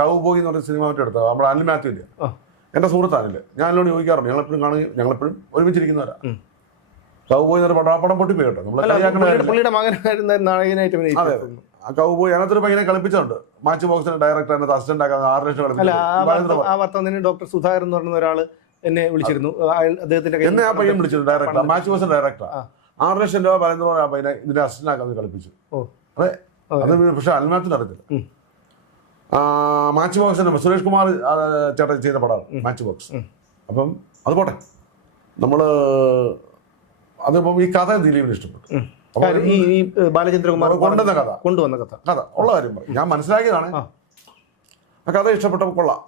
കൗബോയ് എന്ന് പറഞ്ഞ സിനിമ മറ്റേ എടുത്തത് നമ്മുടെ അനിൽ മാത്യു ഇല്ല, എന്റെ സുഹൃത്താനില്ല, ഞാൻ എന്നോട് ചോദിക്കാറുണ്ട്, ഞങ്ങളെപ്പോഴും കാണുകയും ഞങ്ങളെപ്പോഴും ഒരുമിച്ചിരിക്കുന്നവരാ. കൗബോയ് എന്നൊരു പടം പൊട്ടി പോയി കേട്ടോ. അതെ, കൗബോയ് അതിനകത്തൊരു പയ്യനെ കളിപ്പിച്ചിട്ടുണ്ട്. മാച്ച് ബോക്സിന്റെ ഡയറക്ടർ അതിനകത്ത് അസിസ്റ്റന്റ് ആക്കാൻ 6 ലക്ഷം കളിപ്പിച്ചു. ഡോക്ടർ സുധാകരൻ എന്ന് പറയുന്ന ഒരാൾ എന്നെ വിളിച്ചിരുന്നു, അദ്ദേഹത്തിന്റെ എന്നെ ആ പയ്യൻ വിളിച്ചിട്ടുണ്ട്, ഡയറക്ടർ, മാച്ച് ബോക്സിന്റെ ഡയറക്ടർ. 6 ലക്ഷം രൂപ പറയുന്ന ആ പയ്യനെ ഇതിന്റെ അസിസ്റ്റന്റ് ആക്കാൻ കളിപ്പിച്ചു. അതെ, അത് പക്ഷെ അൽമാത്തിന് അറിയത്തില്ല. മാച്ച് ബോക്സിന്റെ സുരേഷ് കുമാർ ചേട്ടൻ ചെയ്ത പടമാണ് മാച്ച് ബോക്സ്. അപ്പം അത് പോട്ടെ, നമ്മള് അതിപ്പം ഈ കഥ ദിലീപിന് ഇഷ്ടപ്പെട്ടു. ബാലചന്ദ്രകുമാർ കൊണ്ടുവന്ന കഥ ഉള്ള കാര്യം പറയും, ഞാൻ മനസ്സിലാക്കിയതാണ്. ആ കഥ ഇഷ്ടപ്പെട്ടപ്പോൾ കൊള്ളാം.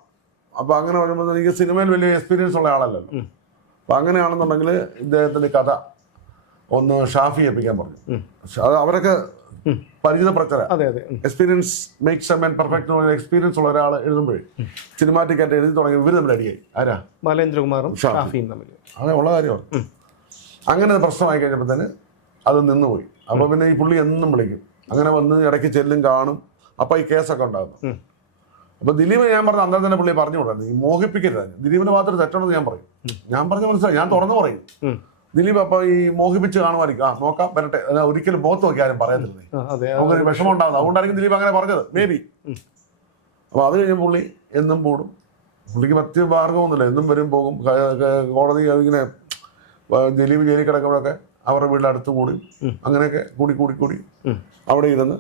അപ്പൊ അങ്ങനെ വരുമ്പോൾ എനിക്ക് സിനിമയിൽ വലിയ എക്സ്പീരിയൻസ് ഉള്ള ആളല്ലല്ലോ. അപ്പൊ അങ്ങനെയാണെന്നുണ്ടെങ്കിൽ ഇദ്ദേഹത്തിന്റെ കഥ ഒന്ന് ഷാഫി ഏൽപ്പിക്കാൻ പറഞ്ഞു. അത് അവരൊക്കെ പരിചിതപ്രചര experience makes a man perfect experience ഉള്ള ഒരാൾ എഴുതുമ്പോഴേ സിനിമാറ്റിക് ആയിട്ട് എഴുതി തുടങ്ങി ഇവർ തമ്മിൽ അടിയായി. ആരാ? ബാലേന്ദ്രകുമാറും ഷാഫിയും തമ്മിൽ. അങ്ങനെ ഉള്ള കാര്യമാണ്. അങ്ങനെ പ്രശ്നമായി കഴിഞ്ഞപ്പോൾ തന്നെ അത് നിന്നുപോയി. അപ്പൊ പിന്നെ ഈ പുള്ളി എന്നും വിളിക്കും, അങ്ങനെ വന്ന് ഇടയ്ക്ക് ചെല്ലും കാണും. അപ്പൊ ഈ കേസൊക്കെ ഉണ്ടാകുന്നു. അപ്പൊ ദിലീപ് ഞാൻ പറഞ്ഞ അന്നേരം തന്നെ പുള്ളി പറഞ്ഞു വിടായിരുന്നു, ഈ മോഹിപ്പിക്കരുത്. ദിലീപിന്റെ മാത്രം തെറ്റുണ്ടെന്ന് ഞാൻ പറയും. ഞാൻ പറഞ്ഞ മനസ്സിലായി, ഞാൻ തുറന്നു പറയും. ദിലീപ് അപ്പൊ ഈ മോഹിപ്പിച്ച് കാണുമായിരിക്കും, നോക്കാം വരട്ടെ, ഒരിക്കലും മുഖത്ത് നോക്കി ആരും പറയത്തില്ലേ, നമുക്കൊരു വിഷമം ഉണ്ടാകുന്നത്. അതുകൊണ്ടായിരിക്കും ദിലീപ് അങ്ങനെ പറഞ്ഞത്, മേ ബി. അപ്പൊ അത് കഴിഞ്ഞ പുള്ളി എന്നും കൂടും. പുള്ളിക്ക് മറ്റ് മാർഗമൊന്നുമില്ല, എന്നും വരും പോകും. കോടതി ഇങ്ങനെ ദിലീപ് ജയിലിൽ കിടക്കുമ്പോഴൊക്കെ അവരുടെ വീടിൻ്റെ അടുത്ത് കൂടി അങ്ങനെയൊക്കെ കൂടി അവിടെ ഇരുന്ന്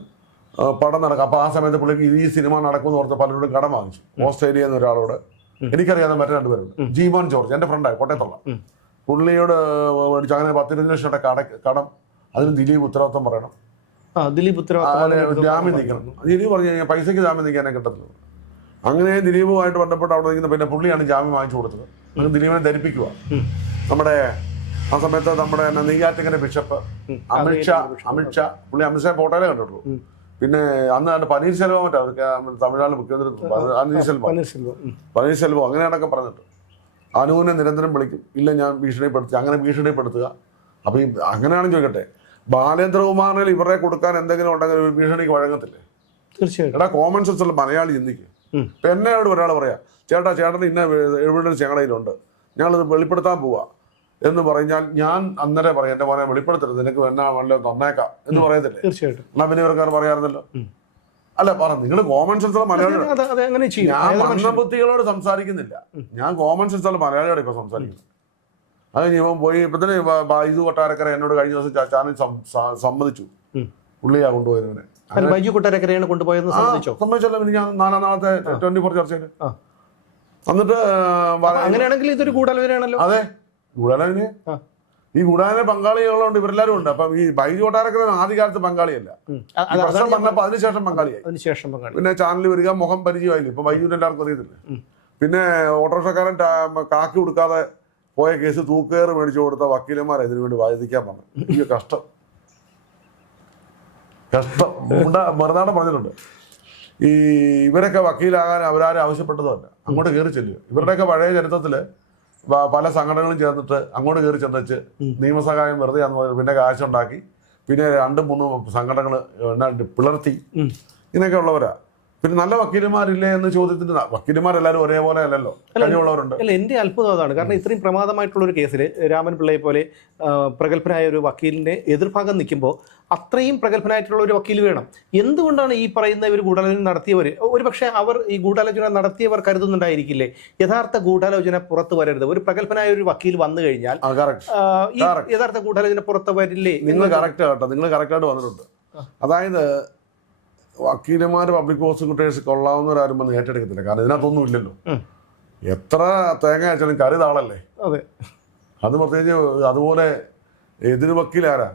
പടം നടക്കും. അപ്പൊ ആ സമയത്ത് പുള്ളിക്ക് ഈ സിനിമ നടക്കുമെന്ന് ഓർത്ത് പലരോടും കടം വാങ്ങിച്ചു. ഓസ്ട്രേലിയ എന്ന ഒരാളോട്, എനിക്കറിയാവുന്ന മറ്റു രണ്ടുപേരുണ്ട്, ജീവൻ ജോർജ്, എന്റെ ഫ്രണ്ടായി, കോട്ടയത്തുള്ള. പുള്ളിയോട് മേടിച്ചു. അങ്ങനെ 10-20 ലക്ഷം കടം. അതിന് ദിലീപ് ഉത്തരവാദിത്വം പറയണം, ജാമ്യം നിൽക്കണം. ദിലീപ് പറഞ്ഞു കഴിഞ്ഞാൽ പൈസയ്ക്ക് ജാമ്യം നിൽക്കാനേ കിട്ടത്തില്ല. അങ്ങനെ ദിലീപുമായിട്ട് ബന്ധപ്പെട്ട് അവിടെ നിൽക്കുന്ന പിന്നെ പുള്ളിയാണ് ജാമ്യം വാങ്ങിച്ചു കൊടുത്തത്. ദിലീപിനെ ധരിപ്പിക്കുക. നമ്മുടെ ആ സമയത്ത് നമ്മുടെ നെയ്യാറ്റിങ്കര ബിഷപ്പ് അമിത്ഷാ പുള്ളി അമിത്ഷാ ഫോട്ടോയിലേ കണ്ടിട്ടുള്ളൂ. പിന്നെ അന്ന് കണ്ട് പനീർശെൽവം മറ്റേ അവർക്ക് തമിഴ്നാട് മുഖ്യമന്ത്രി പനീർശെൽവം അങ്ങനെയാണൊക്കെ പറഞ്ഞിട്ട് അനുവിനെ നിരന്തരം വിളിക്കും. ഇല്ല ഞാൻ ഭീഷണിപ്പെടുത്തി, അങ്ങനെ ഭീഷണിപ്പെടുത്തുക. അപ്പൊ ഈ അങ്ങനെയാണെന്ന് ചോദിക്കട്ടെ, ബാലേന്ദ്രകുമാറിന് ഇവരെ കൊടുക്കാൻ എന്തെങ്കിലും ഉണ്ടെങ്കിൽ ഒരു ഭീഷണിക്ക് വഴങ്ങത്തില്ലേ? തീർച്ചയായിട്ടും. എടാ, കോമൺ സെൻസ് ഉള്ള മലയാളി ചിന്തിക്കും. ഇപ്പൊ എന്നോട് ഒരാൾ പറയാ, ചേട്ടന് ഇന്ന എവിഡൻസ് ഞങ്ങളതിലുണ്ട്, ഞങ്ങളിത് വെളിപ്പെടുത്താൻ പോവാ എന്ന് പറഞ്ഞാൽ ഞാൻ അന്നേരം പറയാം, എന്റെ മോനെ വെളിപ്പെടുത്തരുത്, നിനക്ക് എന്നാ വല്ല തന്നേക്കാം എന്ന് പറയത്തില്ലേ? തീർച്ചയായിട്ടും. എന്നാ പിന്നെ ഇവർക്കാർ പറയാറുണ്ടല്ലോ. അല്ല പറ, നിങ്ങൾ കോമൺ സെൻസ് ഉള്ള മലയാളി. ഞാൻ മന്ദബുദ്ധികളോട് സംസാരിക്കുന്നില്ല, ഞാൻ കോമൺ സെൻസ് ഉള്ള മലയാളിയോട് ഇപ്പൊ സംസാരിക്കുന്നത്. അത് ഇവൻ പോയി ഇപ്പൊ തന്നെ ബൈജു കൊട്ടാരക്കര എന്നോട് കഴിഞ്ഞ ദിവസം ചാനൽ സമ്മതിച്ചു പുള്ളിയാ കൊണ്ടുപോയതിനെ. ബൈജു കൊട്ടാരക്കരയാണ് കൊണ്ടുപോയെന്ന് സമ്മതിച്ചല്ലോ. ഞാൻ 4-ാം നാളത്തെ 24 ചർച്ചയിൽ. എന്നിട്ട് അങ്ങനെയാണെങ്കിൽ ഇതൊരു ഗൂഢാലോചനയാണല്ലോ. അതെ, ഗൂഢാലോചന. ഈ ഗൂഢാലോചന പങ്കാളികളുണ്ട്, ഇവരെല്ലാരും ഉണ്ട്. അപ്പൊ ഈ ബൈജു കൊട്ടാരക്കര ആദ്യകാലത്ത് പങ്കാളിയല്ല, പ്രശ്നം വന്നപ്പോ അതിനുശേഷം പങ്കാളിയായി. പിന്നെ ചാനലിൽ വരിക, മുഖം പരിചയമായില്ല. ഇപ്പൊ ബൈജുവിന്റെ എല്ലാവർക്കും അറിയത്തില്ല. പിന്നെ ഓട്ടോറിക്ഷക്കാരൻ കാക്കി കൊടുക്കാതെ പോയ കേസ് തൂക്കേറ് മേടിച്ചു കൊടുത്ത വക്കീലന്മാർ ഇതിനു വേണ്ടി വാദിക്കാൻ പറഞ്ഞു. ഈ കഷ്ടം മറുനാടൻ പറഞ്ഞിട്ടുണ്ട്, ഈ ഇവരൊക്കെ വക്കീലാകാൻ അവരാരും ആവശ്യപ്പെട്ടതല്ല, അങ്ങോട്ട് കയറി ചെല്ലുക. ഇവരുടെയൊക്കെ പഴയ ചരിത്രത്തില് പല സംഘടനകളും ചേർന്നിട്ട് അങ്ങോട്ട് കയറി ചെന്നിച്ച് നിയമസഹായം വെറുതെ പിന്നെ കാശുണ്ടാക്കി പിന്നെ 2-3 സംഘടനകൾ പിളർത്തി ഇങ്ങനെയൊക്കെ ഉള്ളവരാ. പിന്നെ നല്ല വക്കീലന്മാരില്ലേ എന്ന ചോദ്യത്തിന് വക്കീലന്മാരെല്ലാവരും ഒരേപോലെ അല്ലല്ലോ, കഴിവുള്ളവരുണ്ട്. അല്ല, എൻ്റെ അത്ഭുതം അതാണ്. കാരണം ഇത്രയും പ്രമാദമായിട്ടുള്ള ഒരു കേസിൽ രാമൻ പിള്ളയെ പോലെ പ്രഗത്ഭനായ ഒരു വക്കീലിന്റെ എതിർഭാഗം നിൽക്കുമ്പോൾ അത്രയും പ്രഗത്ഭനായിട്ടുള്ള ഒരു വക്കീൽ വേണം. എന്തുകൊണ്ടാണ് ഈ പറയുന്ന ഒരു ഗൂഢാലോചന നടത്തിയവർ, ഒരുപക്ഷെ അവർ ഈ ഗൂഢാലോചന നടത്തിയവർ കരുതുന്നുണ്ടായിരിക്കില്ലേ യഥാർത്ഥ ഗൂഢാലോചന പുറത്തു വരരുത്, ഒരു പ്രഗത്ഭനായ ഒരു വക്കീൽ വന്നു കഴിഞ്ഞാൽ ഈ യഥാർത്ഥ ഗൂഢാലോചന പുറത്തു വരില്ലേ? നിങ്ങൾ കറക്റ്റ് കേട്ടോ, നിങ്ങൾ കറക്റ്റായിട്ട് വന്നിട്ടുണ്ട്. അതായത് വക്കീലന്മാർ പബ്ലിക് പ്രോസിക്യൂട്ടേഴ്സ് കൊള്ളാവുന്നവരാരും വന്ന് ഏറ്റെടുക്കത്തില്ല, കാരണം ഇതിനകത്തൊന്നും ഇല്ലല്ലോ. എത്ര തേങ്ങ അയച്ചാലും കറി താളല്ലേ. അതെ, അത് പ്രത്യേകിച്ച് അതുപോലെ എതിര് വക്കീലാരാ?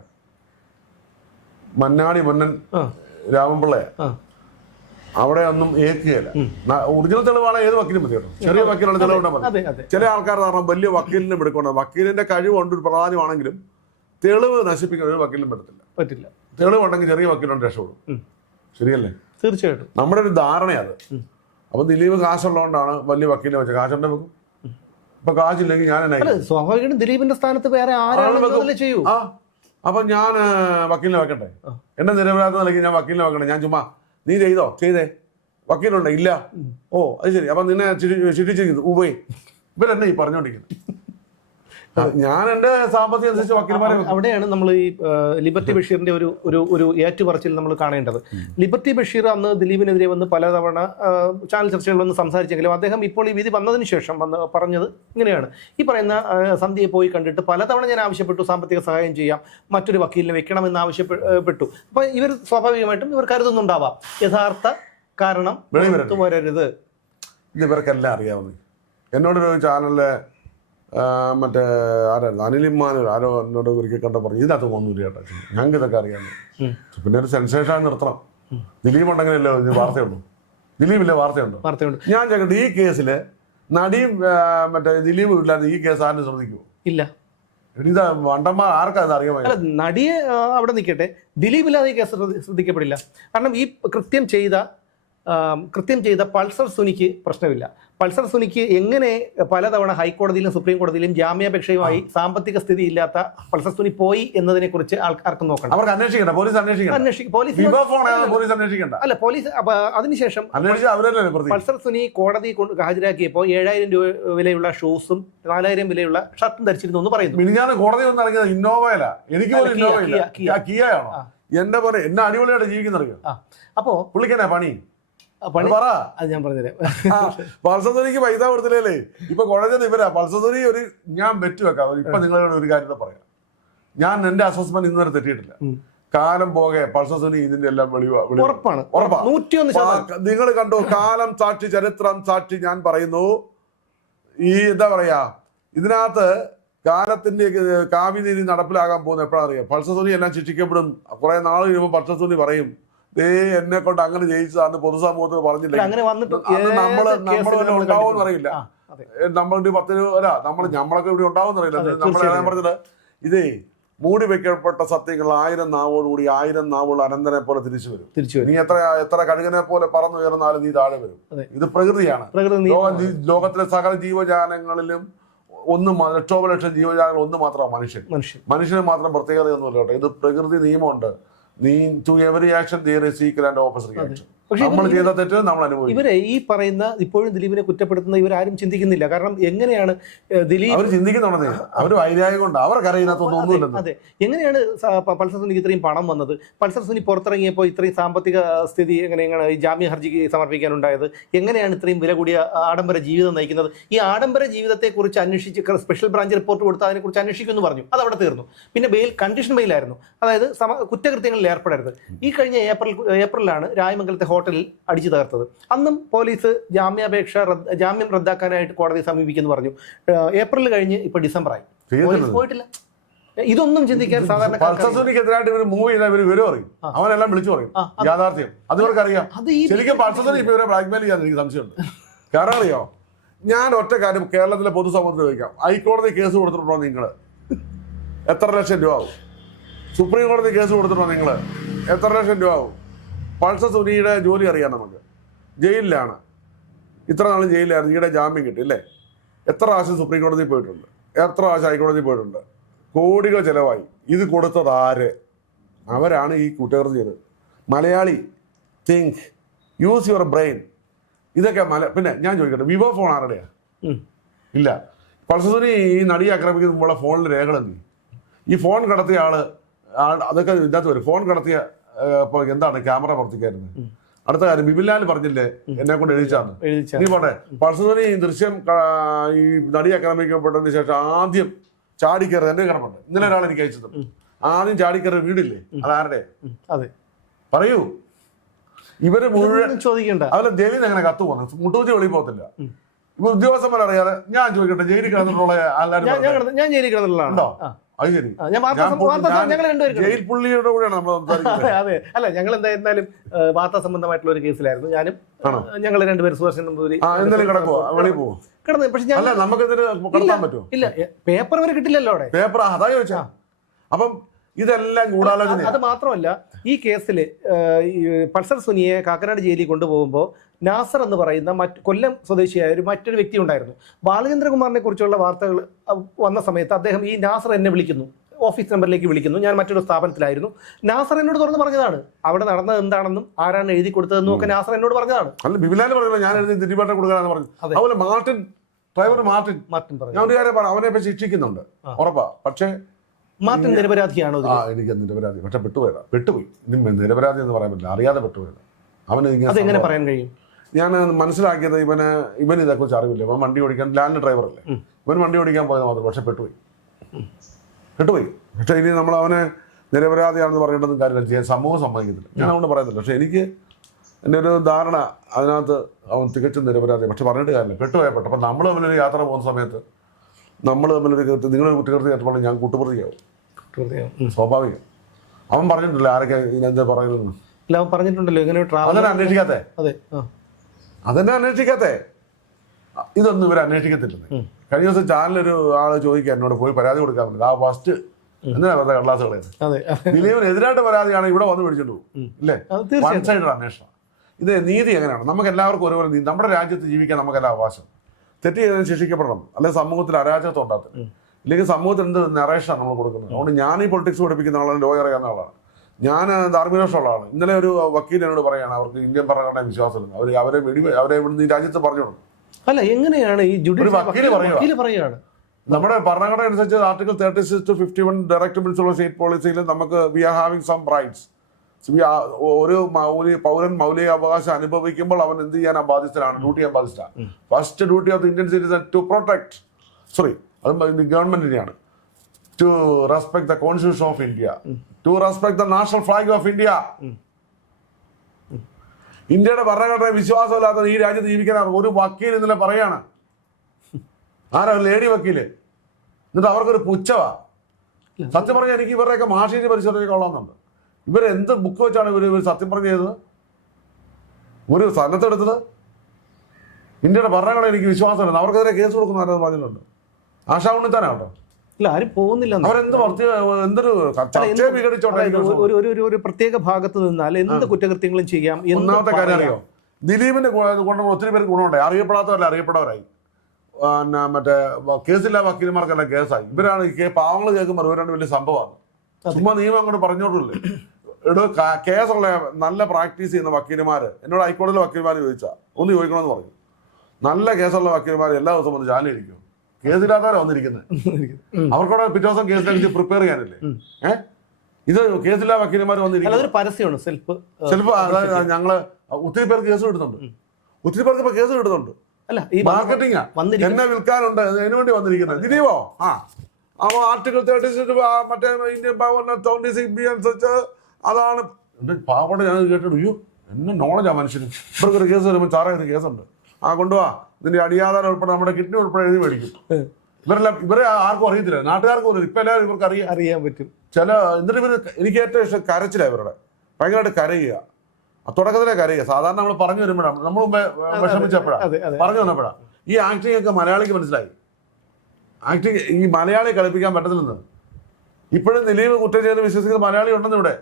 മന്നാടി മന്നൻ രാമൻപിള്ളയാ. അവിടെ ഒന്നും ഏക്കുകയല്ല. ഒറിജിനൽ തെളിവാണ് ഏത് വക്കീലും മതി കേട്ടോ. ചെറിയ വക്കീലാണ് തെളിവുണ്ടാകുന്നത്. ചില ആൾക്കാർ കാരണം വലിയ വക്കീലിനെ എടുക്കണം. വക്കീലിന്റെ കഴിവുണ്ട് പ്രധാനമാണെങ്കിലും തെളിവ് നശിപ്പിക്കാൻ ഒരു വക്കീലിനും പറ്റില്ല. തെളിവുണ്ടെങ്കിൽ ചെറിയ വക്കീലുണ്ട് രക്ഷപ്പെടും. ശരിയല്ലേ? തീർച്ചയായിട്ടും. നമ്മുടെ ഒരു ധാരണയത്. അപ്പൊ ദിലീപ് കാശുള്ളതുകൊണ്ടാണ് വലിയ വക്കീലിനെ വെച്ചത്. കാശുണ്ടെ വെക്കും. ഇപ്പൊ കാശില്ലെങ്കിൽ ഞാൻ എന്നാ അല്ല സ്വാഭാവികമായിട്ടും ദിലീപിന്റെ സ്ഥാനത്ത് വേറെ ആരാണെന്നല്ലേ ചെയ്യൂ. ആ അപ്പൊ ഞാൻ വക്കീലിനെ വെക്കട്ടെ? എന്നെ നിരപരാധ നിലയ്ക്ക് ഞാൻ വക്കീലിനെ വെക്കട്ടെ? ഞാൻ ചുമ്മാ നീ ചെയ്തേ വക്കീലുണ്ടോ? ഇല്ല. ഓ അത് ശരി, അപ്പൊ നിന്നെ ശിക്ഷിച്ചിരിക്കുന്നു ഉപേ ഇവരെന്നെ ഈ പറഞ്ഞോണ്ടിരിക്കുന്നത്. ഞാൻ എന്റെ സാമ്പത്തികം അനുസരിച്ച് വക്കീൽമാരെ. അവിടെയാണ് നമ്മൾ ഈ ലിബർട്ടി ബഷീറിന്റെ ഒരു ഏറ്റുപറച്ചിൽ നമ്മൾ കാണേണ്ടത്. ലിബർട്ടി ബഷീർ അന്ന് ദിലീപിനെതിരെ വന്ന് പലതവണ ചാനൽ ചർച്ചകളിൽ വന്ന് സംസാരിച്ചെങ്കിലും അദ്ദേഹം ഇപ്പോൾ ഈ വിധി വന്നതിന് ശേഷം പറഞ്ഞത് ഇങ്ങനെയാണ്. ഈ പറയുന്ന സന്ധ്യയെ പോയി കണ്ടിട്ട് പലതവണ ഞാൻ ആവശ്യപ്പെട്ടു സാമ്പത്തിക സഹായം ചെയ്യാം, മറ്റൊരു വക്കീലിനെ വെക്കണമെന്ന് ആവശ്യപ്പെട്ടു. അപ്പൊ ഇവർ സ്വാഭാവികമായിട്ടും ഇവർ കരുതുന്നുണ്ടാവാം യഥാർത്ഥ കാരണം വരരുത്. ഇത് ഇവർക്കെല്ലാം അറിയാവുന്നത്. എന്നോടൊരു ചാനലിലെ മറ്റേ ആരായിരുന്നു അനിലിമാനോ ആരോ എന്നോട് ഒരിക്കൽ കണ്ട പറഞ്ഞു ഇതിനകത്ത് ഒന്നുമില്ല കേട്ടോ, ഞങ്ങൾക്ക് ഇതൊക്കെ അറിയാമെന്ന്. പിന്നെ ഒരു സെൻസേഷൻ നിർത്തണം. ദിലീപ് ഉണ്ടെങ്കിലല്ലോ ഇത് വാർത്തയുള്ളൂ. ദിലീപില്ലേ വാർത്തയുണ്ടോ? ഞാൻ ചോദിക്കട്ടെ, ഈ കേസില് നടിയും മറ്റേ ദിലീപ് ഇല്ലാതെ ഈ കേസ് ആരും ശ്രദ്ധിക്കുമോ? ഇല്ല. ഇതാ വണ്ടന്മാർ ആർക്കാ ഇത് അറിയാൻ? അല്ല നടിയെ അവിടെ നിൽക്കട്ടെ, ദിലീപ് ഇല്ലാതെ ഈ കേസ് ശ്രദ്ധിക്കപ്പെടില്ല. കാരണം ഈ കൃത്യം ചെയ്ത പൾസർ സുനിക്ക് പ്രശ്നമില്ല. പൾസർ സുനിക്ക് എങ്ങനെ പലതവണ ഹൈക്കോടതിയിലും സുപ്രീം കോടതിയിലും ജാമ്യാപേക്ഷയുമായി സാമ്പത്തിക സ്ഥിതി ഇല്ലാത്ത പൾസർ സുനി പോയി എന്നതിനെ കുറിച്ച് ആൾക്കാർക്കും നോക്കണം. അവർക്ക് അന്വേഷിക്കണ്ട, പോലീസ് അന്വേഷിക്കണ്ട. അല്ല പോലീസ് അതിനുശേഷം പൾസർ സുനി കോടതി ഹാജരാക്കിയപ്പോൾ 7000 രൂപ വിലയുള്ള ഷൂസും 4000 വിലയുള്ള ഷർട്ടും ധരിച്ചിരുന്നു എന്ന് പറയുന്നു. കോടതി വന്ന് ഇറങ്ങിയത് ഇന്നോവയില. എനിക്ക് എന്റെ പോലെ എന്നെ അടിപൊളിയായിട്ട് ജീവിക്കുന്നറിയോ? അപ്പോ പുള്ളിക്കെന്നാ പണി? അത് ഞാൻ പറഞ്ഞുതരാം. പൾസറിക്ക് പൈസ കൊടുത്തില്ലേ ഇപ്പൊ കോടതി ഇവരാ. പൾസറി ഒരു ഞാൻ ബെറ്റ് വെക്കാം. ഇപ്പൊ നിങ്ങളോട് ഒരു കാര്യം പറയാം. ഞാൻ എന്റെ അസസ്മെന്റ് ഇന്നുവരെ തെറ്റിയിട്ടില്ല. കാലം പോകെ പൾസറി ഇതിന്റെ എല്ലാം ഉറപ്പാണ്. നിങ്ങൾ കണ്ടു, കാലം സാക്ഷി ചരിത്രം സാക്ഷി. ഞാൻ പറയുന്നു, ഈ എന്താ പറയാ, ഇതിനകത്ത് കാലത്തിന്റെ കാവ്യനീതി നടപ്പിലാകാൻ പോകുന്ന എപ്പോഴാ അറിയാം? പൾസറി എല്ലാം ശിക്ഷിക്കപ്പെടും. കുറെ നാൾ കഴിയുമ്പോൾ പൾസറി പറയും എന്നെ കൊണ്ട് അങ്ങനെ ജയിച്ചതാന്ന് പൊതുസമൂഹത്തിന് പറഞ്ഞില്ല. ഉണ്ടാവും അറിയില്ല. നമ്മളുടെ 10 അല്ല നമ്മളൊക്കെ ഇവിടെ ഉണ്ടാവും അറിയില്ല. ഞാൻ പറഞ്ഞത് ഇതേ മൂടി വെക്കപ്പെട്ട സത്യങ്ങൾ 1000 നാവോടുകൂടി 1000 നാവുകൾ അനന്തനെ പോലെ തിരിച്ചു വരും. നീ എത്ര കഴുകനെ പോലെ പറന്നു ഉയർന്നാലും നീ താഴെ വരും. ഇത് പ്രകൃതിയാണ്. ലോകത്തിലെ സകല ജീവജാലങ്ങളിലും ലക്ഷോപലക്ഷം ജീവജാലങ്ങൾ ഒന്ന് മാത്രമാണ് മനുഷ്യന് മാത്രം പ്രത്യേകതയൊന്നുമില്ല കേട്ടോ. ഇത് പ്രകൃതി നിയമമുണ്ട്. To every action there is equal and opposite reaction. ഇവരെ ഈ പറയുന്ന ഇപ്പോഴും ദിലീപിനെ കുറ്റപ്പെടുത്തുന്ന ഇവരാരും ചിന്തിക്കുന്നില്ല. കാരണം എങ്ങനെയാണ് ദിലീപ് അതെ എങ്ങനെയാണ് പൾസർ സുനിക്ക് ഇത്രയും പണം വന്നത്? പൾസർ സുനി പുറത്തിറങ്ങിയപ്പോൾ ഇത്രയും സാമ്പത്തിക സ്ഥിതി എങ്ങനെയാണ് ഈ ജാമ്യ ഹർജിക്ക് സമർപ്പിക്കാനുണ്ടായത്? എങ്ങനെയാണ് ഇത്രയും വില കൂടിയ ആഡംബര ജീവിതം നയിക്കുന്നത്? ഈ ആഡംബര ജീവിതത്തെക്കുറിച്ച് അന്വേഷിച്ച് സ്പെഷ്യൽ ബ്രാഞ്ച് റിപ്പോർട്ട് കൊടുത്ത് അതിനെക്കുറിച്ച് അന്വേഷിക്കുമെന്ന് പറഞ്ഞു. അത് അവിടെ തീർന്നു. പിന്നെ കണ്ടീഷൻ ബെയിലായിരുന്നു. അതായത് കുറ്റകൃത്യങ്ങളിൽ ഏർപ്പെടരുത്. ഈ കഴിഞ്ഞ ഏപ്രിലാണ് രായമംഗലത്തെ ഹോട്ടലിൽ അടിച്ചു തകർത്തത്. അന്നും പോലീസ് ജാമ്യം റദ്ദാക്കാനായിട്ട് കോടതിയെ സമീപിക്കുന്നു പറഞ്ഞു. ഏപ്രിൽ കഴിഞ്ഞ് ഇപ്പൊ ഡിസംബറായി, പോലീസ് പോയിട്ടില്ല. ഇതൊന്നും ചിന്തിക്കാൻ സാധാരണക്കെതിരായിട്ട് ഇവർ മൂവ് ചെയ്താൽ ഇവർ വിവരം അറിയും. അവനെല്ലാം വിളിച്ചു പറയും യാഥാർത്ഥ്യം. അത് ഇവർക്കറിയാം. ശരിക്കും പൾസറി ഇപ്പൊ ഇവരെ ബ്ലാക്ക്മെയിൽ ചെയ്യാൻ എനിക്ക് സംശയമുണ്ട്. കാരണം അറിയോ, ഞാൻ ഒറ്റ കാര്യം കേരളത്തിലെ പൊതുസമൂഹത്തിൽ ചോദിക്കാം. ഹൈക്കോടതി കേസ് കൊടുത്തിട്ടുണ്ടോ നിങ്ങൾ? എത്ര ലക്ഷം രൂപ ആവും? സുപ്രീം കോടതി കേസ് കൊടുത്തിട്ടുണ്ടോ നിങ്ങൾ? എത്ര ലക്ഷം രൂപ ആവും? പൾസർ സുനിയുടെ ജോലി അറിയാം നമുക്ക്. ജയിലിലാണ്, ഇത്ര നാളും ജയിലിലാണ്. ഈയുടെ ജാമ്യം കിട്ടി അല്ലേ? എത്ര പ്രാവശ്യം സുപ്രീം കോടതിയിൽ പോയിട്ടുണ്ട്, എത്ര പ്രാവശ്യം ഹൈക്കോടതിയിൽ പോയിട്ടുണ്ട്. കോടികൾ ചിലവായി. ഇത് കൊടുത്തത് ആര്? അവരാണ് ഈ കുറ്റകൃത്യം ചെയ്തത്. Malayali, think, use your brain. ഇതൊക്കെ പിന്നെ ഞാൻ ചോദിക്കട്ടെ, വിവോ ഫോൺ ആരുടെയാ? ഇല്ല. പൾസർ സുനി ഈ നടിയെ ആക്രമിക്കുന്ന മുമ്പുള്ള ഫോണിൽ രേഖകൾ എന്ത്? ഈ ഫോൺ കടത്തിയ അതൊക്കെ ഇതിനകത്ത് വരും. ഫോൺ കടത്തിയ ഇപ്പൊ എന്താണ് ക്യാമറ പ്രവർത്തിക്കായിരുന്നത്? അടുത്ത കാര്യം ബിബിൻലാൽ പറഞ്ഞില്ലേ എന്നെ കൊണ്ട് എഴുതിച്ചാണ്. നീ പോട്ടെ, പൾസർ ഈ ദൃശ്യം ഈ നടി ആക്രമിക്കപ്പെട്ടതിന് ശേഷം ആദ്യം ചാടിക്കയറി എന്റെ കിടപ്പുണ്ട്. ഇന്നലെ ഒരാൾ എനിക്ക് അയച്ചത്. ആദ്യം ചാടിക്കയറി വീടില്ലേ, അതാരുടെ? പറയൂ. ഇവര് മുഴുവൻ ചോദിക്കണ്ട. അവരെ ജയിലിൽ നിന്ന് എങ്ങനെ കത്ത് പോകുന്നത്? മുട്ടൂത്തി വെളിയിൽ പോകത്തില്ല. ഇപ്പൊ ഉദ്യോഗസ്ഥന്മാരറിയാതെ ഞാൻ ചോദിക്കട്ടെ, ജയിലിൽ കിടന്നിട്ടുള്ള ഞാൻ ജയിലിൽ കിടന്നിട്ടുള്ളതാണോ? അത് ശരി. ജയിൽ പുള്ളിയുടെ കൂടെയാണ് നമ്മൾ സംസാരിക്കുന്നത്. അതെ, അല്ല ഞങ്ങൾ എന്തായിരുന്നാലും വാർത്താ സംബന്ധമായിട്ടുള്ള ഒരു കേസിലായിരുന്നു ഞാനും. ഞങ്ങൾ രണ്ടുപേരും സുദർശൻ നമ്പൂതിരി കിടന്നു. പക്ഷെ നമുക്ക് ഇല്ല, പേപ്പർ വരെ കിട്ടില്ലല്ലോ അവിടെ. പേപ്പർ അതാ ചോദിച്ചാ. അപ്പം ഇതെല്ലാം ഗൂഢാലോചന. അത് മാത്രമല്ല, ഈ കേസിൽ പൾസർ സുനിയെ കാക്കനാട് ജയിലിൽ കൊണ്ടുപോകുമ്പോൾ നാസർ എന്ന് പറയുന്ന കൊല്ലം സ്വദേശിയായ മറ്റൊരു വ്യക്തി ഉണ്ടായിരുന്നു. ബാലചന്ദ്രകുമാറിനെ കുറിച്ചുള്ള വാർത്തകൾ വന്ന സമയത്ത് അദ്ദേഹം ഈ നാസർ എന്നെ വിളിക്കുന്നു, ഓഫീസ് നമ്പറിലേക്ക് വിളിക്കുന്നു, ഞാൻ മറ്റൊരു സ്ഥാപനത്തിലായിരുന്നു. നാസർ എന്നോട് തുറന്ന് പറഞ്ഞതാണ് അവിടെ നടന്നത് എന്താണെന്നും ആരാണ് എഴുതി കൊടുത്തതെന്നും ഒക്കെ നാസർ എന്നോട് പറഞ്ഞതാണ്. അല്ല, ബിബിലാല് പറഞ്ഞല്ലോ ഞാൻ എഴുതി തിരുവട്ടം കൊടുക്കാന്ന് പറഞ്ഞു. അതുപോലെ ഡ്രൈവർ മാർട്ടിൻ ഞാൻ ഒരു കാര്യം പറഞ്ഞു, അവനെ ഇപ്പൊ ശിക്ഷിക്കുന്നുണ്ട് ഉറപ്പാ. പക്ഷേ മാർട്ടിൻ നിരപരാധിയാണോ? എനിക്ക് നിരപരാധി, പക്ഷെ പെട്ടുപോയി. ഇനി നിരപരാധി എന്ന് പറയാൻ പറ്റില്ല, അറിയാതെ പെട്ടുപോയത്. അതെങ്ങനെ പറയാൻ കഴിയും? ഞാൻ മനസ്സിലാക്കിയത് ഇവൻ ഇതേക്കുറിച്ച് അറിവില്ല. ഇവൻ വണ്ടി ഓടിക്കാൻ ലാൻഡ് ഡ്രൈവറല്ലേ, ഇവൻ വണ്ടി ഓടിക്കാൻ പോയത് മാത്രം. പക്ഷെ പെട്ടുപോയി. പക്ഷെ ഇനി നമ്മൾ അവനെ നിരപരാധിയാണെന്ന് പറയേണ്ടതും കാര്യമില്ല, ചെയ്യാൻ സമൂഹം സമ്മതിക്കുന്നില്ല. ഞാൻ അതുകൊണ്ട് പറയുന്നില്ല. പക്ഷെ എനിക്ക് എൻ്റെ ഒരു ധാരണ അതിനകത്ത് അവൻ തികച്ചും നിരപരാധി. പക്ഷെ പറഞ്ഞിട്ട് കാര്യമില്ല, പെട്ടുപോയപ്പെട്ടു. അപ്പം നമ്മൾ തമ്മിലൊരു യാത്ര പോകുന്ന സമയത്ത് നമ്മൾ തമ്മിലൊരു നിങ്ങളൊരു കുറ്റകൃത്യം ഏറ്റപ്പോൾ ഞാൻ കൂട്ടുപ്രതിയാവും, സ്വാഭാവികം. അവൻ പറഞ്ഞിട്ടില്ല ആരൊക്കെ ഇതിനെന്താ പറയുന്നത്, അവൻ പറഞ്ഞിട്ടുണ്ടല്ലോ ഇങ്ങനെ അതന്നെ അന്വേഷിക്കാത്തേ. അതന്നെ അന്വേഷിക്കാത്തേ. ഇതൊന്നും ഇവർ അന്വേഷിക്കത്തില്ലെന്ന്. കഴിഞ്ഞ ദിവസം ചാനലൊരു ആള് ചോദിക്കുക എന്നോട്, പോയി പരാതി കൊടുക്കാൻ പറ്റില്ല. ആ ഫസ്റ്റ് എന്തിനാ വെറുതെ കടലാസുകളെ ദിലീപിനെതിരായിട്ട് പരാതിയാണ് ഇവിടെ വന്ന് പിടിച്ചോണ്ട് പോകും ഇല്ലേ? വൺ സൈഡ് അന്വേഷണം. ഇത് നീതി എങ്ങനെയാണ്? നമുക്ക് എല്ലാവർക്കും ഒരുപോലെ നീതി. നമ്മുടെ രാജ്യത്ത് ജീവിക്കാൻ നമുക്കെല്ലാം അവകാശം. തെറ്റ് ചെയ്തതിന് ശിക്ഷിക്കപ്പെടണം, അല്ലെങ്കിൽ സമൂഹത്തിൽ അരാജകത്വം ഉണ്ടാകത്തില്ല. ഇല്ലെങ്കിൽ സമൂഹത്തിൽ എന്ത് നറേഷനാണ് നമ്മൾ കൊടുക്കുന്നത്. അതുകൊണ്ട് ഞാൻ ഈ പൊളിറ്റിക്സ് പഠിപ്പിക്കുന്ന ആളാണ്, ലോയർ അറിയാവുന്ന ആളാണ്, ഞാൻ ധാർമ്മികദോഷമുള്ള ആളാണ്. ഇന്നലെ ഒരു വക്കീൽ എന്നോട് പറയാണ് അവർക്ക് ഇന്ത്യൻ ഭരണഘടനയെ വിശ്വാസമില്ല, അവരെ ഇവിടുന്ന് ഈ രാജ്യത്ത് പറഞ്ഞു. അല്ല, എങ്ങനെയാണ് ഈ വക്കീല് പറയുകയാണ് നമ്മുടെ ഭരണഘടന അനുസരിച്ച് article 36 to 51 direct principle of state പോളിസിയിൽ നമുക്ക് we are having some rights. ഒരു പൗരൻ മൗലിക അവകാശം അനുഭവിക്കുമ്പോൾ അവൻ എന്ത് ചെയ്യാൻ ബാധ്യസ്ഥനാണ്, ഡ്യൂട്ടി ചെയ്യാൻ ബാധ്യസ്ഥനാണ്. First duty of the Indian citizen to protect, അത് ഗവൺമെന്റിനെയാണ്, to respect the constitution of India, to respect the national flag of India. ഇന്ത്യയുടെ ഭരണഘടന വിശ്വാസമില്ലാത്ത ഈ രാജ്യത്ത് ജീവിക്കാൻ ഒരു വക്കീൽ ഇന്നലെ പറയാണ്. ആരാ? ലേഡി വക്കീല്. എന്നിട്ട് അവർക്കൊരു പുച്ഛവാ. സത്യം പറഞ്ഞാൽ എനിക്ക് ഇവരുടെയൊക്കെ മാഷീനി പരിശോധനയ്ക്ക് കൊള്ളാമെന്നുണ്ട്. ഇവരെന്ത് ബുക്ക് വെച്ചാണ് ഇവർ സത്യം പറഞ്ഞു ചെയ്തത്, ഒരു സ്ഥലത്തെടുത്തത്? ഇന്ത്യയുടെ ഭരണഘടന എനിക്ക് വിശ്വാസമില്ല, അവർക്കെതിരെ കേസ് കൊടുക്കുന്ന ആരെന്ന് പറഞ്ഞിട്ടുണ്ട്. ആശാ ഉണ്ണിത്താനാട്ടോ. ഇല്ല, ആരും പോകുന്നില്ല. അവരെന്ത് എന്തൊരു ചർച്ചയെ വിഘടിച്ചോട്ടെ. ഒരു പ്രത്യേക ഭാഗത്ത് നിന്നാൽ എന്ത് കുറ്റകൃത്യങ്ങളും ചെയ്യാം. ഒന്നാമത്തെ കാര്യം അറിയോ, ദിലീപിന്റെ കൊണ്ട് ഒത്തിരി പേർക്ക് ഗുണമുണ്ടായി. അറിയപ്പെടാത്തവരല്ല അറിയപ്പെട്ടവരായി. മറ്റേ കേസില്ല വക്കീലന്മാർക്കെല്ലാം കേസായി. ഇവരാണ് പാവങ്ങൾ കേൾക്കുമ്പോൾ ഇവരാണ് വലിയ സംഭവമാണ്. ചുമ്മാ നിയമം അങ്ങോട്ട് പറഞ്ഞോട്ടില്ലേ. കേസുള്ള നല്ല പ്രാക്ടീസ് ചെയ്യുന്ന വക്കീലന്മാര് എന്നോട് ഹൈക്കോടതിയിലെ വക്കീലന്മാർ ഒന്ന് ചോദിക്കണമെന്ന് പറഞ്ഞു. നല്ല കേസുള്ള വക്കീലന്മാർ എല്ലാ ദിവസവും വന്ന് ജാലിരിക്കും. കേസില്ലാത്തവരെ വന്നിരിക്കുന്നത്. അവർക്കവിടെ പിറ്റേ ദിവസം കേസിലേക്ക് പ്രിപ്പയർ ചെയ്യാനില്ലേ? ഇത് കേസില്ലാ വക്കീലന്മാർ വന്നിരിക്കും. സെൽഫ് അതായത് ഞങ്ങള് ഒത്തിരി പേർക്ക് കേസ് കിട്ടുന്നുണ്ട്. ഒത്തിരി പേർക്ക് ഇപ്പൊ കേസ് കിട്ടുന്നുണ്ട്. അല്ല, ഈ മാർക്കറ്റിംഗ് എന്നെ വിൽക്കാനുണ്ട്, അതിനു വേണ്ടി വന്നിരിക്കുന്നത്. ദിലീപോ ആർട്ടിക്കിൾ 36 മറ്റേ ഇന്ത്യൻ പൗരന് 26B അനുസരിച്ച് അതാണ്. പാവപ്പെട്ട ഞാൻ കേട്ടിട്ട് അയ്യോ എന്നെ നോളജാ മനുഷ്യന്. ഇവർക്കൊരു കേസ് വരുമ്പോൾ സാറേ ഒരു കേസുണ്ട്, കൊണ്ടുപോവാ, ഇതിന്റെ അടിയാധാരം ഉൾപ്പെടെ നമ്മുടെ കിഡ്നി ഉൾപ്പെടെ എഴുതി മേടിക്കും. ഇവരെ ആർക്കും അറിയത്തില്ല, നാട്ടുകാർക്ക് പോലും. ഇപ്പൊ എല്ലാവരും ഇവർക്ക് അറിയാൻ പറ്റും. എന്നിട്ട് ഇവര് എനിക്ക് ഏറ്റവും ഇഷ്ടം കരച്ചില്ല. ഇവരുടെ ഭയങ്കരമായിട്ട് കരയുക, തുടക്കത്തിലെ കരയുക. സാധാരണ നമ്മൾ പറഞ്ഞു വരുമ്പോഴാണ്, നമ്മൾ മുമ്പേ വിഷമിച്ചപ്പോഴാണ് പറഞ്ഞു വന്നപ്പോഴാണ് ഈ ആക്ടിംഗ് ഒക്കെ മലയാളിക്ക് മനസ്സിലായി. ആക്ടിങ് ഈ മലയാളി കളിപ്പിക്കാൻ പറ്റത്തില്ലെന്ന് ഇപ്പോഴും ദിലീപ് കുറ്റം ചെയ്ത് വിശ്വസിക്കുന്ന മലയാളി ഉണ്ടെന്ന് ഇവിടെ.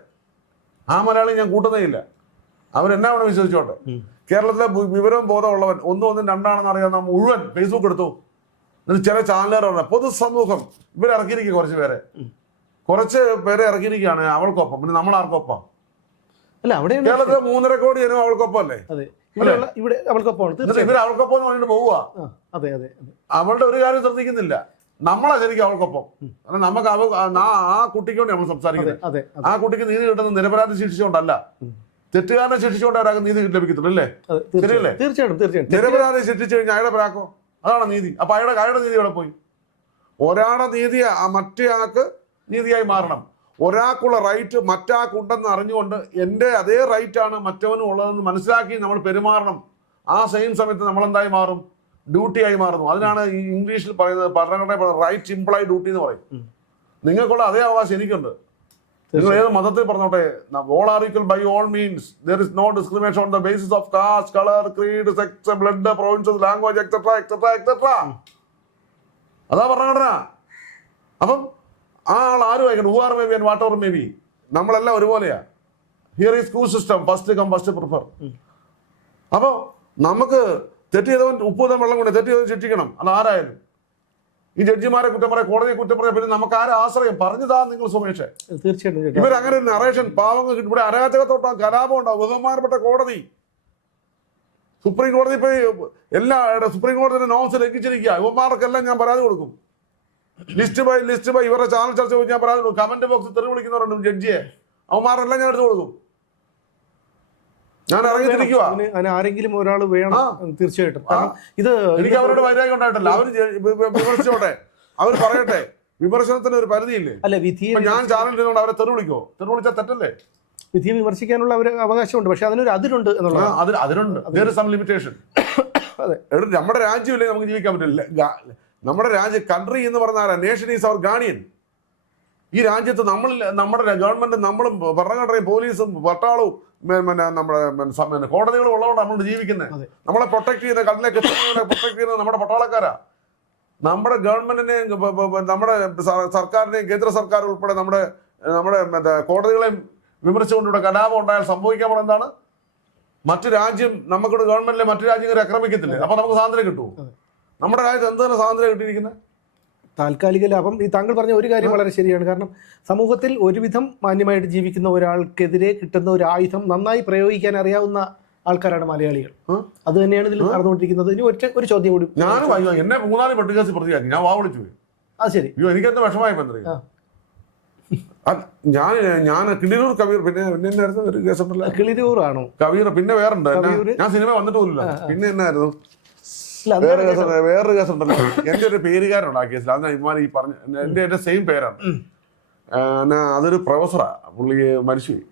ആ മലയാളി ഞാൻ കൂട്ടുന്നേ ഇല്ല. അവരെന്നാ വേണം വിശ്വസിച്ചോട്ടെ. കേരളത്തിലെ വിവരവും ബോധമുള്ളവൻ ഒന്നും രണ്ടാണെന്ന് അറിയാവുന്ന മുഴുവൻ ഫേസ്ബുക്ക് എടുത്തു. എന്നിട്ട് ചില ചാനലുകാർ പറഞ്ഞ പൊതുസമൂഹം ഇവരിറക്കിയിരിക്കുക, കുറച്ച് പേരെ ഇറക്കിയിരിക്കുകയാണ് അവൾക്കൊപ്പം. പിന്നെ നമ്മൾ ആർക്കൊപ്പം? കേരളത്തിലെ 3.5 കോടി ജനം അവൾക്കൊപ്പം അല്ലേ? ഇവർ അവൾക്കൊപ്പം എന്ന് പറഞ്ഞിട്ട് പോവുക. അവളുടെ ഒരു കാര്യം ശ്രദ്ധിക്കുന്നില്ല. നമ്മളാ ശരിക്കും അവൾക്കൊപ്പം. കാരണം നമുക്ക് ആ കുട്ടിക്ക് വേണ്ടി നമ്മൾ സംസാരിക്കുന്നത്. ആ കുട്ടിക്ക് നീതി കിട്ടുന്നത് നിരപരാധി ശിക്ഷിച്ചുകൊണ്ടല്ല, തെറ്റുകാരനെ ശിക്ഷിച്ചുകൊണ്ട് ഒരാൾക്ക് നീതി ലഭിക്കത്തുള്ളൂ അല്ലേ? ശരിയല്ലേ? തീർച്ചയായിട്ടും. നിരപരാധി ശിക്ഷിച്ചു കഴിഞ്ഞാൽ അയാളുടെ പ്രാക്കോ, അതാണ് നീതി. അപ്പൊ അയാളുടെ നീതി എവിടെ പോയി? ഒരാളുടെ നീതി മറ്റേ ആൾക്ക് നീതിയായി മാറണം. ഒരാൾക്കുള്ള റൈറ്റ് മറ്റാൾക്കുണ്ടെന്ന് അറിഞ്ഞുകൊണ്ട് എൻ്റെ അതേ റൈറ്റാണ് മറ്റവനും ഉള്ളതെന്ന് മനസ്സിലാക്കി നമ്മൾ പെരുമാറണം. ആ സെയിം സമയത്ത് നമ്മളെന്തായി മാറും? ഡ്യൂട്ടിയായി മാറുന്നു. അതിനാണ് ഈ ഇംഗ്ലീഷിൽ പറയുന്നത്, ഭരണഘടന റൈറ്റ് ഇംപ്ലൈ ഡ്യൂട്ടി എന്ന് പറയും. നിങ്ങൾക്കുള്ള അതേ അവകാശം എനിക്കുണ്ട്. നിങ്ങൾ ഏത് മതത്തിൽ പറഞ്ഞോട്ടെ, all are equal by all means. There is no discrimination on the basis of caste, color, creed, sex, blood, provinces, language, etc. etc. etc. അതാ ഭരണഘടന. അപ്പം ആ ആൾ ആ ആരും ആയിക്കോട്ടെ, who are may be and whatever may be, നമ്മളെല്ലാം ഒരുപോലെയാ. Here is queue system, first come first prefer. അപ്പോൾ നമുക്ക് തെറ്റ് ചെയ്തവൻ ഉപ്പുതം വെള്ളം കൊണ്ട് തെറ്റ് ചെയ്തവൻ ശിക്ഷിക്കണം, അത് ആരായാലും. ഈ ജഡ്ജിമാരെ കുറ്റം പറയാം, കോടതിയെ കുറ്റം പറയാം, പിന്നെ നമുക്ക് ആരെ ആശ്രയം? പറഞ്ഞതാ നിങ്ങൾ സുമേഷ്. തീർച്ചയായിട്ടും ഇവരങ്ങനെ ഒരു നറേഷൻ പാവങ്ങൾ ഇവിടെ അരാജകത്തോട്ടാം, കലാപം ഉണ്ടാവും. ബഹുമാനപ്പെട്ട കോടതി, സുപ്രീം കോടതി ഇപ്പൊ സുപ്രീം കോടതിയുടെ നോംസ് ലംഘിച്ചിരിക്കുക. ഇവന്മാർക്കെല്ലാം ഞാൻ പരാതി കൊടുക്കും. ലിസ്റ്റ് ബൈ ഇവരുടെ ചാനൽ ചർച്ച പോയി ഞാൻ പരാതി കൊടുക്കും. കമന്റ് ബോക്സിൽ തെറി വിളിക്കുന്നവരുണ്ട് ജഡ്ജിയെ, അവന്മാരെല്ലാം ഞാൻ എടുത്തു കൊടുക്കും. ഞാൻ ഇറങ്ങിത്തിരിക്കുക. ആരെങ്കിലും ഒരാൾ വേണം തീർച്ചയായിട്ടും. ഇത് എനിക്ക് അവരുടെ വൈരാഗ്യം ഉണ്ടായിട്ടല്ല. അവർ വിമർശിച്ചോട്ടെ, അവർ പറയട്ടെ. വിമർശനത്തിന് ഒരു പരിധിയില്ലേ? അല്ല, വിധിയെ ഞാൻ ചാനൽ ഇരുന്നുകൊണ്ട് അവരെ തെറി വിളിക്കോ? തെറി വിളിച്ചാൽ തെറ്റല്ലേ? വിധിയെ വിമർശിക്കാനുള്ള അവകാശമുണ്ട്, പക്ഷെ അതിനൊരു അതിരുണ്ട് എന്നുള്ളത്. അതിനുണ്ട്, ലിമിറ്റേഷൻ. അതെ, നമ്മുടെ രാജ്യമില്ലേ നമുക്ക് ജീവിക്കാൻ പറ്റില്ല. നമ്മുടെ രാജ്യം, കൺട്രി എന്ന് പറഞ്ഞാൽ നേഷൻ ഈസ് അവർ ഗാർഡിയൻ. ഈ രാജ്യത്ത് നമ്മുടെ ഗവൺമെന്റ്, നമ്മളും ഭരണഘടനയും പോലീസും പട്ടാളവും നമ്മുടെ കോടതികളും ഉള്ളതുകൊണ്ട് നമ്മൾ ജീവിക്കുന്നത്. നമ്മളെ പ്രൊട്ടക്ട് ചെയ്യുന്ന, കണ്ണിലേക്ക് പ്രൊട്ടക്ട് ചെയ്യുന്നത് നമ്മുടെ പട്ടാളക്കാരാ. നമ്മുടെ ഗവൺമെന്റിനെ, നമ്മുടെ സർക്കാരിനെയും കേന്ദ്ര സർക്കാർ ഉൾപ്പെടെ നമ്മുടെ കോടതികളെയും വിമർശിച്ചുകൊണ്ട് ഇവിടെ കലാപം ഉണ്ടായാൽ സംഭവിക്കാൻ പോകുന്നത് എന്താണ്? മറ്റു രാജ്യം, നമുക്കിവിടെ ഗവൺമെന്റിലെ മറ്റു രാജ്യങ്ങളെ ആക്രമിക്കത്തില്ലേ? അപ്പൊ നമുക്ക് സ്വാതന്ത്ര്യം കിട്ടുമോ? നമ്മുടെ രാജ്യത്ത് എന്താണ് സ്വാതന്ത്ര്യം കിട്ടിയിരിക്കുന്നത്? താൽക്കാലിക ലാഭം. ഈ താങ്കൾ പറഞ്ഞ ഒരു കാര്യം വളരെ ശരിയാണ്. കാരണം സമൂഹത്തിൽ ഒരുവിധം മാന്യമായിട്ട് ജീവിക്കുന്ന ഒരാൾക്കെതിരെ കിട്ടുന്ന ഒരു ആയുധം നന്നായി പ്രയോഗിക്കാൻ അറിയാവുന്ന ആൾക്കാരാണ് മലയാളികൾ. അത് തന്നെയാണ് ഇതിൽ നടന്നുകൊണ്ടിരിക്കുന്നത്. ഇനി ഒരു ചോദ്യം കൂടി. ഞാനും എന്നെ 3-4 പെട്ടുകേസ് പ്രതിയാക്കി, ഞാൻ വാ വിളിച്ചു പോയി. അത് ശരി. എനിക്കെന്താ വിഷമായി ബന്ധം. ഞാൻ കിളിരൂർ കബീർ, പിന്നെ എന്നായിരുന്നു ഒരു കേസ് ഉണ്ടല്ലോ, കിളിരൂറാണോ കബീർ? പിന്നെ വേറുണ്ട്, ഞാൻ സിനിമ വന്നിട്ട് പോലില്ല. പിന്നെ എന്നായിരുന്നു വേറൊരു കേസ് ഉണ്ടല്ലോ, എന്റെ ഒരു പേരുകാരുണ്ട് ആ കേസിൽ. അത് ഇമാൻ ഈ പറഞ്ഞ എന്റെ സെയിം പേരാണ്. അതൊരു പ്രൊഫസറാ, പുള്ളി മരിച്ചുപോയി.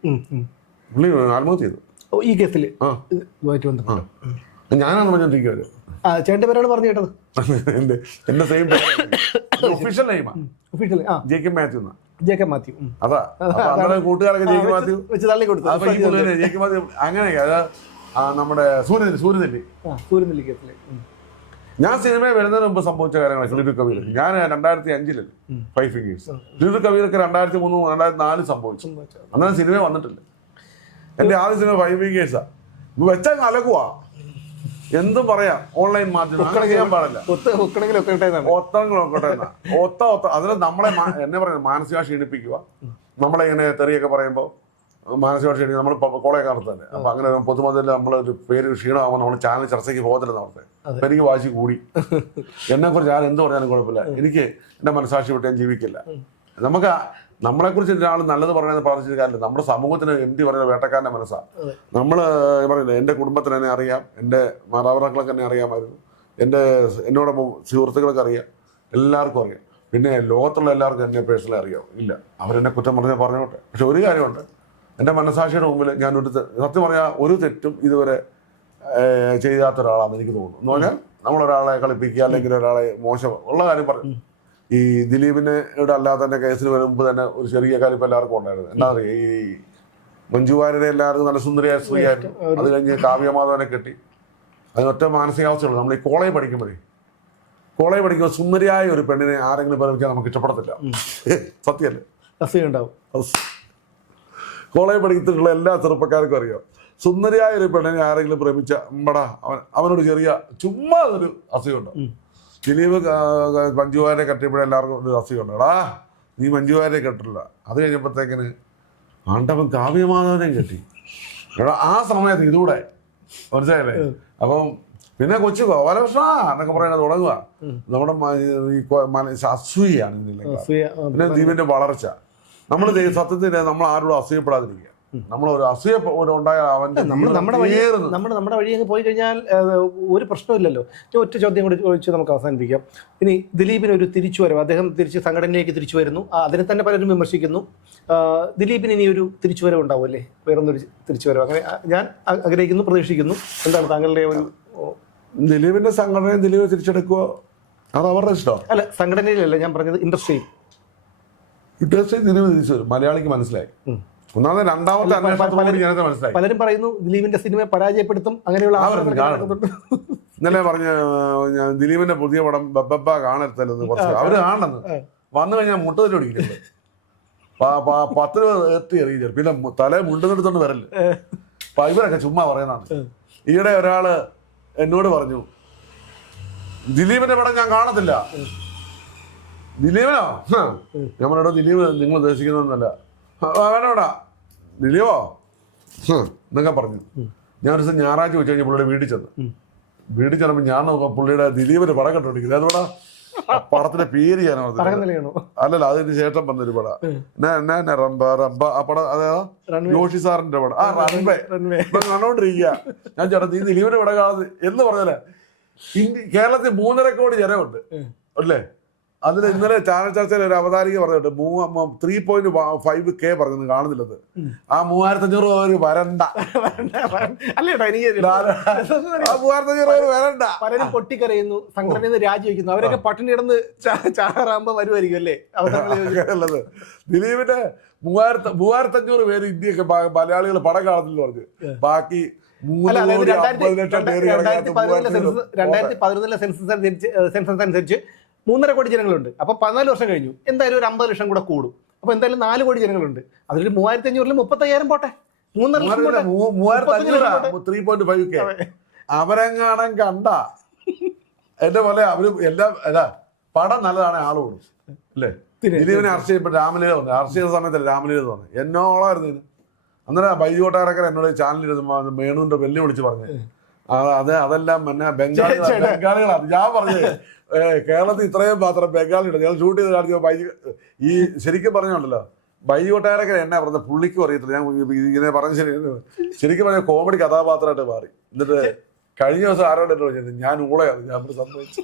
പുള്ളി ആത്മഹത്യ ചെയ്തു ഈ കേസിൽ. ഞാനാണ് പറഞ്ഞോണ്ടിരിക്കുന്നത്. ചേട്ടന്റെ പേരാണ് പറഞ്ഞു കേട്ടത്. എന്റെ സെയിം ഒഫീഷ്യൽ നെയിമാ, ജേക്കബ് മാത്യു. ജേക്കബ് മാത്യു. അതാ കൂട്ടുകാരൊക്കെ ജേക്കബ് മാത്യു വെച്ച് തള്ളി കൊടുത്തു. ജേക്കബ് മാത്യു അങ്ങനെയൊക്കെ. നമ്മുടെ സൂര്യനെല്ലി കേസില് ഞാൻ സിനിമയിൽ വരുന്നതിന് മുമ്പ് സംഭവിച്ച കാര്യങ്ങൾ. കിളിരൂർ കബീർ ഞാൻ 2005 5 ഫിംഗേഴ്സ്. കിളിരൂർ കബീരൊക്കെ 2003, 2004 സംഭവിച്ചു. അന്നേരം സിനിമ വന്നിട്ടില്ല. എന്റെ ആദ്യ സിനിമ 5 ഫിംഗേഴ്സാ. വെച്ചാൽ അലകുവാ, എന്തും പറയാം. ഓൺലൈൻ മാധ്യമം ചെയ്യാൻ പാടില്ല. അതിൽ നമ്മളെ എന്നെ പറയുന്നത് മാനസിക ക്ഷീണിപ്പിക്കുക. നമ്മളെ ഇങ്ങനെ തെറിയൊക്കെ പറയുമ്പോൾ മാനസിക ക്ഷീണിക്കുക. നമ്മൾ കോളേജ് നടത്തല്ലേ. അപ്പൊ അങ്ങനെ പൊതുമതിൽ നമ്മളൊരു പേര് ക്ഷീണമാകുമ്പോൾ നമ്മൾ ചാനൽ ചർച്ചയ്ക്ക് പോകത്തില്ല നടത്തേ. അപ്പൊ എനിക്ക് വാശി കൂടി. എന്നെ കുറിച്ച് ഞാൻ എന്ത് പറഞ്ഞാലും കുഴപ്പമില്ല, എനിക്ക് എന്റെ മനസാക്ഷി വിട്ട് ഞാൻ ജീവിക്കില്ല. നമുക്ക് നമ്മളെക്കുറിച്ച് ഒരാൾ നല്ലത് പറയുന്നത് പറഞ്ഞിട്ട് കാര്യമില്ല. നമ്മുടെ സമൂഹത്തിന് MD പറയുന്ന വേട്ടക്കാരൻ്റെ മനസ്സാണ്. നമ്മൾ പറയുന്നത് എൻ്റെ കുടുംബത്തിന് എന്നെ അറിയാം, എൻ്റെ മാതാപിതാക്കളൊക്കെ എന്നെ അറിയാമായിരുന്നു, എന്നോട് സുഹൃത്തുക്കൾക്ക് അറിയാം, എല്ലാവർക്കും അറിയാം. പിന്നെ ലോകത്തുള്ള എല്ലാവർക്കും എന്നെ പേഴ്സണലി അറിയാം. ഇല്ല, അവരെന്നെ കുറ്റം പറഞ്ഞോട്ടെ. പക്ഷെ ഒരു കാര്യമുണ്ട്, എൻ്റെ മനസാക്ഷിയുടെ മുമ്പിൽ ഞാൻ സത്യം പറഞ്ഞാൽ ഒരു തെറ്റും ഇതുവരെ ചെയ്യാത്ത ഒരാളാണെന്ന് എനിക്ക് തോന്നുന്നു. എന്ന് പറഞ്ഞാൽ നമ്മളൊരാളെ കളിപ്പിക്കുക അല്ലെങ്കിൽ ഒരാളെ മോശം ഉള്ള കാര്യം പറയും. ഈ ദിലീപിനെ ഇവിടെ അല്ലാതെ തന്നെ കേസിന് വരുമ്പോൾ തന്നെ ഒരു ചെറിയ കാര്യം ഇപ്പം എല്ലാവർക്കും ഉണ്ടായിരുന്നു. എന്താ പറയുക, ഈ മഞ്ജു വാര്യരെ എല്ലാവർക്കും നല്ല സുന്ദരിയായ സ്ത്രീയായിരുന്നു. അത് കഴിഞ്ഞ് കാവ്യമാധവനെ കെട്ടി. അതിനൊറ്റ മാനസികാവസ്ഥയുള്ളൂ. നമ്മൾ ഈ കോളേജ് പഠിക്കുമ്പോൾ സുന്ദരിയായ ഒരു പെണ്ണിനെ ആരെങ്കിലും പ്രേമിച്ചാൽ നമുക്ക് ഇഷ്ടപ്പെടത്തില്ല. സത്യമല്ലേ? ഉണ്ടാവും. കോളേജ് പഠിച്ചിട്ടുള്ള എല്ലാ ചെറുപ്പക്കാർക്കും അറിയാം, സുന്ദരിയായ ഒരു പെണ്ണിനെ ആരെങ്കിലും പ്രേമിച്ച അവനോട് ചെറിയ ചുമ്മാ ഒരു അസുഖമുണ്ടാവും. ദിലീപ് മഞ്ജുവാരെ കെട്ടിയപ്പോഴേ എല്ലാവർക്കും ഒരു അസുഖമുണ്ട്. എടാ നീ മഞ്ജുവാരെ കെട്ടില്ല. അത് കഴിഞ്ഞപ്പോഴത്തേക്കിന് ആണ്ടവൻ കാവ്യമാധവനെയും കെട്ടി. എടാ ആ സമയത്ത് ഇതൂടെ മനസ്സിലായില്ലേ? അപ്പം പിന്നെ കൊച്ചു ഗോപാലകൃഷ്ണ എന്നൊക്കെ പറയുന്നത് തുടങ്ങുക. നമ്മുടെ അസൂയാണ് പിന്നെ ദീപിന്റെ വളർച്ച. നമ്മൾ സത്യത്തിൽ നമ്മൾ ആരോടും അസൂയപ്പെടാതിരിക്കുക. നമ്മളൊരു അസൂയ ഉണ്ടായാൽ അവൻ്റെ നമ്മുടെ വഴി അങ്ങ് പോയി കഴിഞ്ഞാൽ ഒരു പ്രശ്നമില്ലല്ലോ. ഒറ്റ ചോദ്യം കൂടി ചോദിച്ച് നമുക്ക് അവസാനിപ്പിക്കാം. ഇനി ദിലീപിന് ഒരു തിരിച്ചുവരവ്, അദ്ദേഹം തിരിച്ച് സംഘടനയിലേക്ക് തിരിച്ചു വരുന്നു. അതിനെ തന്നെ പലരും വിമർശിക്കുന്നു. ദിലീപിന് ഇനി ഒരു തിരിച്ചുവരവ് ഉണ്ടാവുമല്ലേ? വേറൊന്നൊരു തിരിച്ചുവരവ് അങ്ങനെ ഞാൻ ആഗ്രഹിക്കുന്നു, പ്രതീക്ഷിക്കുന്നു. എന്താണ് താങ്കളുടെ ഒരു? ദിലീപിന്റെ സംഘടനയെ ദിലീപ് തിരിച്ചെടുക്കുവോ അത് അവരുടെ ഇഷ്ടം. അല്ല, സംഘടനയിലല്ല ഞാൻ പറഞ്ഞത്, ഇൻഡസ്ട്രിയിൽ ദിലീപ് തിരിച്ചു വരും. മലയാളിക്ക് മനസ്സിലായി. ഒന്നാമത് രണ്ടാമത്തെ മനസ്സിലായി. പലരും പറയുന്നു ദിലീപിന്റെ സിനിമയെ പരാജയപ്പെടുത്തും, അങ്ങനെയുള്ള ഇന്നലെ പറഞ്ഞ ദിലീപിന്റെ പുതിയ പടം ബബ്ബ കാണരുതല്ലെന്ന് കുറച്ച് അവര് കാണണമെന്ന് വന്നു കഴിഞ്ഞാൽ മുട്ടതിൽ ഓടിക്കുന്നത്. 10 രൂപ എത്തി എറിയും. പിന്നെ തലേ മുണ്ടെടുത്തോണ്ട് വരല്. അപ്പൊ ഇവരൊക്കെ ചുമ്മാ പറയുന്നതാണ്. ഈയിടെ ഒരാള് എന്നോട് പറഞ്ഞു, ദിലീപിന്റെ പടം ഞാൻ കാണത്തില്ല. ദിലീപനോ? ഞാൻ പറഞ്ഞോ, ദിലീപ് നിങ്ങൾ ഉദ്ദേശിക്കുന്നൊന്നല്ല. വേണോടാ ദിലീപോ എന്നൊക്കെ പറഞ്ഞു. ഞാൻ ഒരു ദിവസം ഞായറാഴ്ച വെച്ച് കഴിഞ്ഞാൽ പുള്ളിയുടെ വീട്ടിൽ ചെന്നപ്പോൾ ഞാൻ നോക്കാം പുള്ളിയുടെ ദിലീപിന്റെ പടം കണ്ടുപിടിക്കുന്നത്. അതുകൂടാ പടത്തിന്റെ പേര് ഞാൻ അല്ലല്ല, അതിന് ശേഷം വന്നൊരു പടം റംബ റംബ ആ പടം അതേതാ ജോഷി സാറിന്റെ പടം. റൺവേ കണ്ടോണ്ടിരിക്കുക. ഞാൻ ചേട്ടാ നീ ദിലീപിന്റെ പടം കാണുന്നത് എന്ന് പറഞ്ഞാലേ കേരളത്തിൽ 3.5 കോടി ജനമുണ്ട് അല്ലേ? അതിൽ ഇന്നലെ ചാനൽ ചർച്ചയിൽ ഒരു അവതാരിക പറഞ്ഞിട്ട് 3.5K പറഞ്ഞു കാണുന്നില്ലത്. ആ 3500 ഒരു വരണ്ട. 3500 വരണ്ട. പലരും പൊട്ടിക്കരയുന്നു, സംഘടനയിൽ നിന്ന് രാജിവെക്കുന്നു. അവരൊക്കെ പട്ടിണി കിടന്ന് ചാറാകുമ്പോ വരുമായിരിക്കും അല്ലേ? ഉള്ളത് ദിലീപിന്റെ 3500 പേര് ഇന്ത്യക്ക് മലയാളികൾ പടം കാണുന്നില്ല പറഞ്ഞു. ബാക്കി 2011 സെൻസസ് അനുസരിച്ച് 3.5 കോടി ജനങ്ങളുണ്ട്. അപ്പൊ 14 വർഷം കഴിഞ്ഞു, എന്തായാലും ഒരു 50 ലക്ഷം കൂടെ കൂടും. അപ്പൊ എന്തായാലും 4 കോടി ജനങ്ങളുണ്ട്. അതിലൊരു 3500 35,000 പോട്ടെ, 3.5K അവരെങ്ങാണം കണ്ട എന്റെ പോലെ അവര് എല്ലാം അല്ല പടം നല്ലതാണ് ആളോടും അല്ലേ? ദിലീപിനെ അറസ്റ്റ് ചെയ്യപ്പെട്ട രാമലീല വന്നു. അറസ്റ്റ് ചെയ്ത സമയത്തല്ല രാമലീല വന്നു. എന്നോളായിരുന്നു ഇതിന്. അന്നേരം ബൈജു കൊട്ടാരക്കർ എന്നോട് ചാനലിരുന്ന് മേണുവിന്റെ വെല്ലു വിളിച്ച് പറഞ്ഞു അതെല്ലാം പിന്നെ ബംഗാളികളാണ്. ഞാൻ പറഞ്ഞത് കേരളത്തിൽ ഇത്രയും മാത്രം ബംഗാളിയുണ്ട്. ഞങ്ങൾ ഷൂട്ട് ചെയ്ത് കാണിച്ചപ്പോൾ ഈ ശരിക്കും പറഞ്ഞോണ്ടല്ലോ ബൈജു കൊട്ടാരക്കർ എന്നാ പറഞ്ഞത് പുള്ളിക്കും അറിയത്തില്ല. ഞാൻ ഇങ്ങനെ പറഞ്ഞ ശരിക്കും പറഞ്ഞ കോമഡി കഥാപാത്രമായിട്ട് മാറി. എന്നിട്ട് കഴിഞ്ഞ ദിവസം ആരോട് എന്നോട് ചോദിച്ചത് ഞാൻ ഊളയാണ് ഞാൻ സംഭവിച്ചു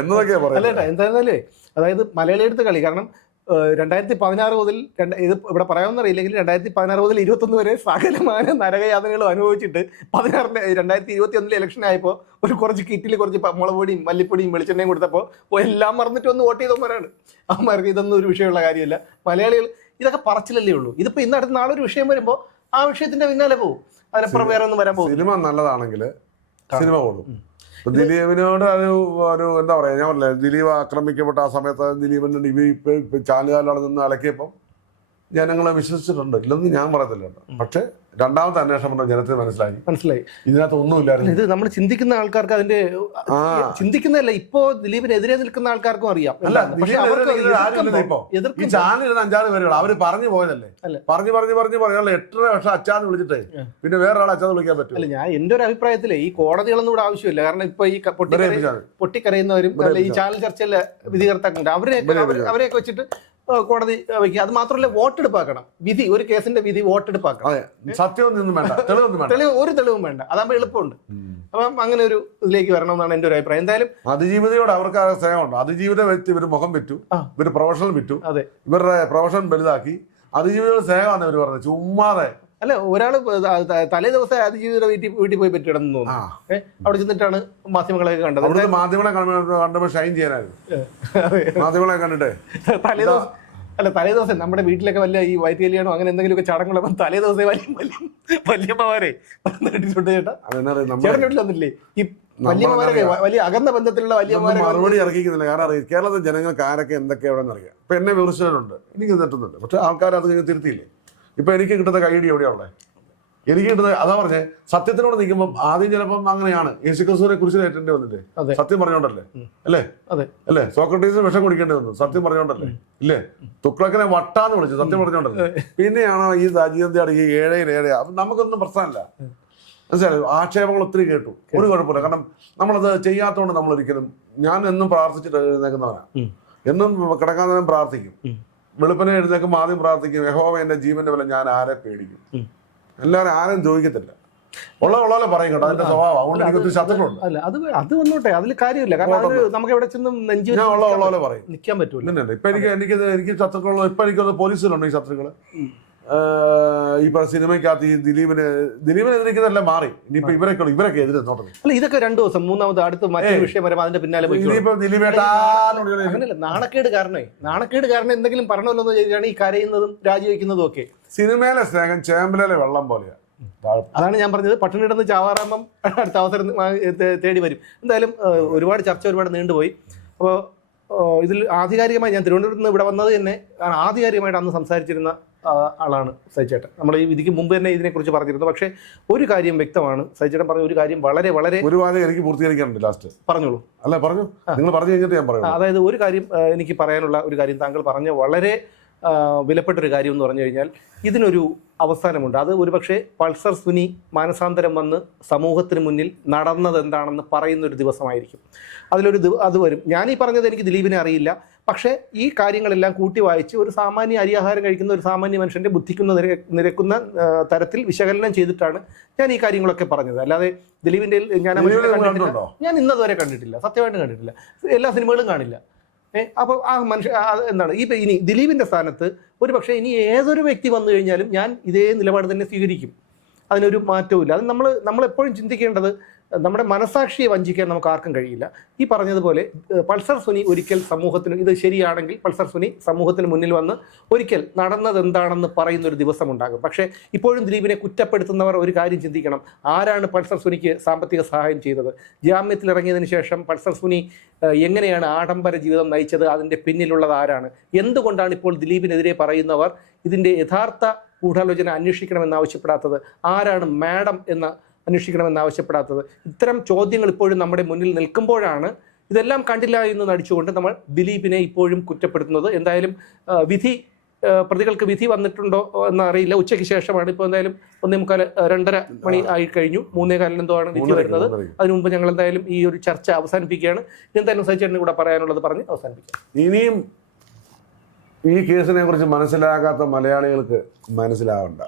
എന്നതൊക്കെയാ പറയുന്നത്. എന്തായാലേ അതായത് മലയാളി എടുത്ത കളി. കാരണം 2016 മുതൽ ഇത് ഇവിടെ പറയാമെന്നറിയില്ലെങ്കിൽ 2016 മുതൽ 21 വരെ സകലമായ നരകയാതനകളും അനുഭവിച്ചിട്ട് 2021 ഇലക്ഷൻ ആയപ്പോൾ ഒരു കുറച്ച് കിറ്റിൽ കുറച്ച് മുളക് പൊടിയും മല്ലിപ്പൊടിയും വെളിച്ചെണ്ണയും കൊടുത്തപ്പോൾ എല്ലാം മറന്നിട്ട് വന്ന് വോട്ട് ചെയ്തവന്മാരാണ്. അവന്മാർക്ക് ഇതൊന്നും ഒരു വിഷയമുള്ള കാര്യമില്ല. മലയാളികൾ ഇതൊക്കെ പറച്ചിലല്ലേ ഉള്ളൂ. ഇതിപ്പോ ഇന്ന് അടുത്ത നാളെ ഒരു വിഷയം വരുമ്പോൾ ആ വിഷയത്തിന്റെ പിന്നാലെ പോകും. അതിനപ്പുറം വേറെ ഒന്നും വരാൻ പോകും. സിനിമ നല്ലതാണെങ്കിൽ സിനിമ കൂടും. ദിലീപിനോട് ഒരു എന്താ പറയാ, ഞാൻ പറഞ്ഞില്ലേ ദിലീപ് ആക്രമിക്കപ്പെട്ട ആ സമയത്ത് ദിലീപിന്റെ ചാനലുകാരിലാണ് നിന്ന് അലക്കിയപ്പം ജനങ്ങളെ വിശ്വസിച്ചിട്ടുണ്ട്. ഇല്ലെന്ന് ഞാൻ പറയത്തില്ല. പക്ഷെ രണ്ടാമത്തെ അന്വേഷണം ജനത്തിന് മനസ്സിലായി ഇതിനകത്ത് ഒന്നുമില്ലായിരുന്നു. ഇത് നമ്മൾ ചിന്തിക്കുന്ന ആൾക്കാർക്ക് അതിന്റെ ചിന്തിക്കുന്നതല്ല, ഇപ്പോ ദിലീപിനെതിരെ നിൽക്കുന്ന ആൾക്കാർക്കും അറിയാം. ഇപ്പൊ ഈ ചാനലിരുന്ന 5-6 പേരുകൾ അവര് പറഞ്ഞു പോയതല്ലേ. പറഞ്ഞു 8.5 വർഷം അച്ചാന്ന് വിളിച്ചിട്ടേ പിന്നെ വേറൊരാൾ അച്ചാന്ന് വിളിക്കാൻ പറ്റും. അല്ല, ഞാൻ എന്റെ ഒരു അഭിപ്രായത്തില് ഈ കോടതികളൊന്നും ഇവിടെ ആവശ്യമില്ല. കാരണം ഇപ്പൊ ഈ പൊട്ടിക്കരയുന്നവരും ഈ ചാനൽ ചർച്ചയിലെ വിധികർത്താക്കളുണ്ട്. അവരെയൊക്കെ വെച്ചിട്ട് കോടതി വയ്ക്കുക. അത് മാത്രമല്ല വോട്ടെടുപ്പാക്കണം. വിധി, ഒരു കേസിന്റെ വിധി വോട്ടെടുപ്പാക്കണം. സത്യമൊന്നും വേണ്ട, ഒരു തെളിവും വേണ്ട. അതാകുമ്പോൾ എളുപ്പമുണ്ട്. അപ്പം അങ്ങനെ ഒരു ഇതിലേക്ക് വരണം എന്നാണ് എന്റെ ഒരു അഭിപ്രായം. എന്തായാലും അതിജീവിതയോട് അവർക്ക് സ്നേഹമുണ്ട്. അതിജീവിത വ്യക്തി ഇവര് മുഖം വിറ്റു, ഇവര് പ്രൊഫഷണൽ വിറ്റു, ഇവരുടെ പ്രൊഫഷൻ വലുതാക്കി. അതിജീവിതയുടെ സ്നേഹമാണ് ഇവര് പറഞ്ഞത്, ചുമ്മാതെ അല്ല. ഒരാള് തലേ ദിവസം അതിജീവിതയുടെ വീട്ടിൽ പോയി പറ്റിയിടന്ന് തോന്നുന്നു. അവിടെ ചെന്നിട്ടാണ് മാധ്യമങ്ങളെയൊക്കെ കണ്ടത്. അവിടുത്തെ മാധ്യമങ്ങളെ കണ്ടപ്പോൾ ഷൈൻ ചെയ്യാനായിരുന്നു മാധ്യമങ്ങളെ കണ്ടിട്ടേ. തലേ ദിവസം നമ്മുടെ വീട്ടിലൊക്കെ വല്ല ഈ വയറ്റ് കല്യാണോ അങ്ങനെ എന്തെങ്കിലുമൊക്കെ ചടങ്ങുള്ളപ്പോ തലേ ദിവസം വല്യമ്മമാരെ ചേട്ടാ വീട്ടിലൊന്നില്ലേ ഈ വല്യമ്മമാരൊക്കെ വലിയ അകന്ന ബന്ധത്തിലുള്ള വല്യമ്മമാരെ മറുപടി ഇറക്കിക്കുന്നില്ല. കാരണം കേരളത്തിലെ ജനങ്ങൾക്ക് ആരൊക്കെ എന്തൊക്കെ എവിടെ അറിയാം. ഇപ്പൊ എന്നെ വിമർശിച്ചിട്ടുണ്ട്, എനിക്ക് തെറ്റുന്നുണ്ട്. പക്ഷെ ആൾക്കാർ അത് തിരുത്തിയില്ലേ. ഇപ്പൊ എനിക്ക് കിട്ടുന്ന കൈയടി എവിടെയുള്ള എനിക്ക് കിട്ടുന്നത് അതാ പറഞ്ഞേ. സത്യത്തിനോട് നിൽക്കുമ്പോൾ ആദ്യം ചിലപ്പം അങ്ങനെയാണ് യേശുക്രിസ്തുവിനെ കുറിച്ച് ഏറ്റേണ്ടി വന്നില്ലേ, സത്യം പറഞ്ഞോണ്ടല്ലേ അല്ലേ? സോക്രട്ടീസിന് വിഷം കുടിക്കേണ്ടി വന്നു, സത്യം പറഞ്ഞോണ്ടല്ലേ ഇല്ലേ? തുക്ലക്കിനെ വട്ടാന്ന് വിളിച്ചു, സത്യം പറഞ്ഞോണ്ടല്ലേ. പിന്നെയാണോ ഈ അജീവന്തിയാണ് ഈ 7 അപ്പൊ നമുക്കൊന്നും പ്രശ്നമല്ല. മനസ്സിലായോ? ആക്ഷേപങ്ങൾ ഒത്തിരി കേട്ടു, ഒരു കുഴപ്പമില്ല. കാരണം നമ്മളത് ചെയ്യാത്തതുകൊണ്ട് നമ്മളൊരിക്കലും, ഞാൻ എന്നും പ്രാർത്ഥിച്ചിട്ട് എഴുന്നേക്കുന്നവനാണ്. എന്നും കിടക്കാൻ നേരം പ്രാർത്ഥിക്കും, വെളുപ്പിനെ എഴുന്നേക്കും, ആദ്യം പ്രാർത്ഥിക്കും, യഹോവ എന്റെ ജീവന്റെ വില ഞാൻ ആരെ പേടിക്കും. എല്ലാവരും ആരും ചോദിക്കത്തില്ല, ഉള്ള പറയും കേട്ടോ. അതിന്റെ സ്വഭാവം. അതുകൊണ്ട് എനിക്ക് ഒത്തിരി ശത്രുക്കളുണ്ട്. അത് വന്നോട്ടെ, അതിൽ കാര്യമില്ല. കാരണം നമുക്ക് എവിടെ ചെന്നും ഞാൻ ഉള്ള പറയും, നിൽക്കാൻ പറ്റൂല. ഇപ്പൊ എനിക്ക് ശത്രുക്കളുള്ള ഇപ്പൊ എനിക്കൊന്ന് പോലീസിലുണ്ട് ഈ ശത്രുക്കള്. ഈ സിനിമയ്ക്കകത്ത് ഈ ദിലീപിനെ എതിരിക്കുന്നതെല്ലാം മാറി. ഇനിയിപ്പോ ഇവരൊക്കെ എതിരെ നോട്ടം. അല്ല, ഇതൊക്കെ 2 ദിവസം മൂന്നാമത് അടുത്ത് മറ്റൊരു വിഷയം വരുമ്പോൾ അതിന്റെ പിന്നാലെ അങ്ങനെയല്ല. നാണക്കേട് കാരണം എന്തെങ്കിലും പറഞ്ഞല്ലോ എന്ന് ചോദിച്ചാണ് ഈ കരയുന്നതും രാജിവെക്കുന്നതും ഒക്കെ. സിനിമയിലെ സ്നേഹം ചേമ്പലിലെ വെള്ളം പോലെയാണ്. അതാണ് ഞാൻ പറഞ്ഞത്. പട്ടിണി കിടന്ന് ചാവാറാകുമ്പം അടുത്ത അവസരം തേടി വരും. എന്തായാലും ഒരുപാട് ചർച്ച ഒരുപാട് നീണ്ടുപോയി. അപ്പോൾ ഇതിൽ ആധികാരികമായി ഞാൻ തിരുവനന്തപുരത്ത് നിന്ന് ഇവിടെ വന്നത് തന്നെ ആധികാരികമായിട്ട് അന്ന് സംസാരിച്ചിരുന്ന ആളാണ് സജിച്ചേട്ടൻ. നമ്മൾ ഈ വിധിക്ക് മുമ്പ് തന്നെ ഇതിനെക്കുറിച്ച് പറഞ്ഞിരുന്നു. പക്ഷേ ഒരു കാര്യം വ്യക്തമാണ്, സജിച്ചേട്ടൻ പറഞ്ഞ ഒരു കാര്യം വളരെ വളരെ ഒരു വാദം എനിക്ക് പൂർത്തീകരിക്കാനുണ്ട്. ലാസ്റ്റ് പറഞ്ഞോളൂ. അല്ല പറഞ്ഞു, നിങ്ങൾ പറഞ്ഞു കഴിഞ്ഞിട്ട് ഞാൻ പറയാം. അതായത് ഒരു കാര്യം എനിക്ക് പറയാനുള്ള ഒരു കാര്യം, താങ്കൾ പറഞ്ഞ വളരെ വിലപ്പെട്ടൊരു കാര്യം എന്ന് പറഞ്ഞു കഴിഞ്ഞാൽ ഇതിനൊരു അവസാനമുണ്ട്. അത് ഒരുപക്ഷെ പൾസർ സുനി മാനസാന്തരം വന്ന് സമൂഹത്തിന് മുന്നിൽ നടന്നത് എന്താണെന്ന് പറയുന്നൊരു ദിവസമായിരിക്കും. അത് വരും. ഞാനീ പറഞ്ഞത് എനിക്ക് ദിലീപിനെ അറിയില്ല, പക്ഷേ ഈ കാര്യങ്ങളെല്ലാം കൂട്ടി വായിച്ച് ഒരു സാമാന്യ അരിയാഹാരം കഴിക്കുന്ന ഒരു സാമാന്യ മനുഷ്യൻ്റെ ബുദ്ധിക്കുന്ന നിരക്കുന്ന തരത്തിൽ വിശകലനം ചെയ്തിട്ടാണ് ഞാൻ ഈ കാര്യങ്ങളൊക്കെ പറഞ്ഞത്. അല്ലാതെ ദിലീപിൻ്റെ ഞാൻ ഇന്നതുവരെ കണ്ടിട്ടില്ല, സത്യമായിട്ട് കണ്ടിട്ടില്ല. എല്ലാ സിനിമകളും കാണില്ല. അപ്പോൾ ആ മനുഷ്യ എന്താണ് ഇനി ദിലീപിൻ്റെ സ്ഥാനത്ത് ഒരു പക്ഷേ ഇനി ഏതൊരു വ്യക്തി വന്നു കഴിഞ്ഞാലും ഞാൻ ഇതേ നിലപാട് തന്നെ സ്വീകരിക്കും. അതിനൊരു മാറ്റവും ഇല്ല. അത് നമ്മളെപ്പോഴും ചിന്തിക്കേണ്ടത്, നമ്മുടെ മനസാക്ഷിയെ വഞ്ചിക്കാൻ നമുക്ക് ആർക്കും കഴിയില്ല. ഈ പറഞ്ഞതുപോലെ പൾസർ സുനി ഒരിക്കൽ സമൂഹത്തിന്, ഇത് ശരിയാണെങ്കിൽ പൾസർ സുനി സമൂഹത്തിന് മുന്നിൽ വന്ന് ഒരിക്കൽ നടന്നത് എന്താണെന്ന് പറയുന്നൊരു ദിവസം ഉണ്ടാകും. പക്ഷേ ഇപ്പോഴും ദിലീപിനെ കുറ്റപ്പെടുത്തുന്നവർ ഒരു കാര്യം ചിന്തിക്കണം, ആരാണ് പൾസർ സുനിക്ക് സാമ്പത്തിക സഹായം ചെയ്തത്? ജാമ്യത്തിലിറങ്ങിയതിന് ശേഷം പൾസർ സുനി എങ്ങനെയാണ് ആഡംബര ജീവിതം നയിച്ചത്? അതിൻ്റെ പിന്നിലുള്ളത് ആരാണ്? എന്തുകൊണ്ടാണ് ഇപ്പോൾ ദിലീപിനെതിരെ പറയുന്നവർ ഇതിൻ്റെ യഥാർത്ഥ ഗൂഢാലോചന അന്വേഷിക്കണമെന്നാവശ്യപ്പെടാത്തത്? ആരാണ് മാഡം എന്ന അന്വേഷിക്കണമെന്നാവശ്യപ്പെടാത്തത്? ഇത്തരം ചോദ്യങ്ങൾ ഇപ്പോഴും നമ്മുടെ മുന്നിൽ നിൽക്കുമ്പോഴാണ് ഇതെല്ലാം കണ്ടില്ല എന്ന് നടിച്ചുകൊണ്ട് നമ്മൾ ദിലീപിനെ ഇപ്പോഴും കുറ്റപ്പെടുത്തുന്നത്. എന്തായാലും വിധി, പ്രതികൾക്ക് വിധി വന്നിട്ടുണ്ടോ എന്നറിയില്ല. ഉച്ചയ്ക്ക് ശേഷമാണ്. ഇപ്പോൾ എന്തായാലും 2:45 മണി ആയി കഴിഞ്ഞു. 3:15 എന്തോ ആണ് വിധി വരുന്നത്. അതിനു മുമ്പ് ഞങ്ങൾ എന്തായാലും ഈ ഒരു ചർച്ച അവസാനിപ്പിക്കുകയാണ്. എന്തായാലും സജിച്ചേട്ടന് കൂടെ പറയാനുള്ളത് പറഞ്ഞ് അവസാനിപ്പിക്കാം. ഇനിയും ഈ കേസിനെ കുറിച്ച് മനസ്സിലാകാത്ത മലയാളികൾക്ക് മനസ്സിലാവണ്ട.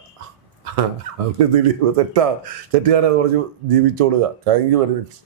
ദിലീപ് തെറ്റുകാരത് കുറച്ച് ജീവിച്ചോളുക. Thank you very much.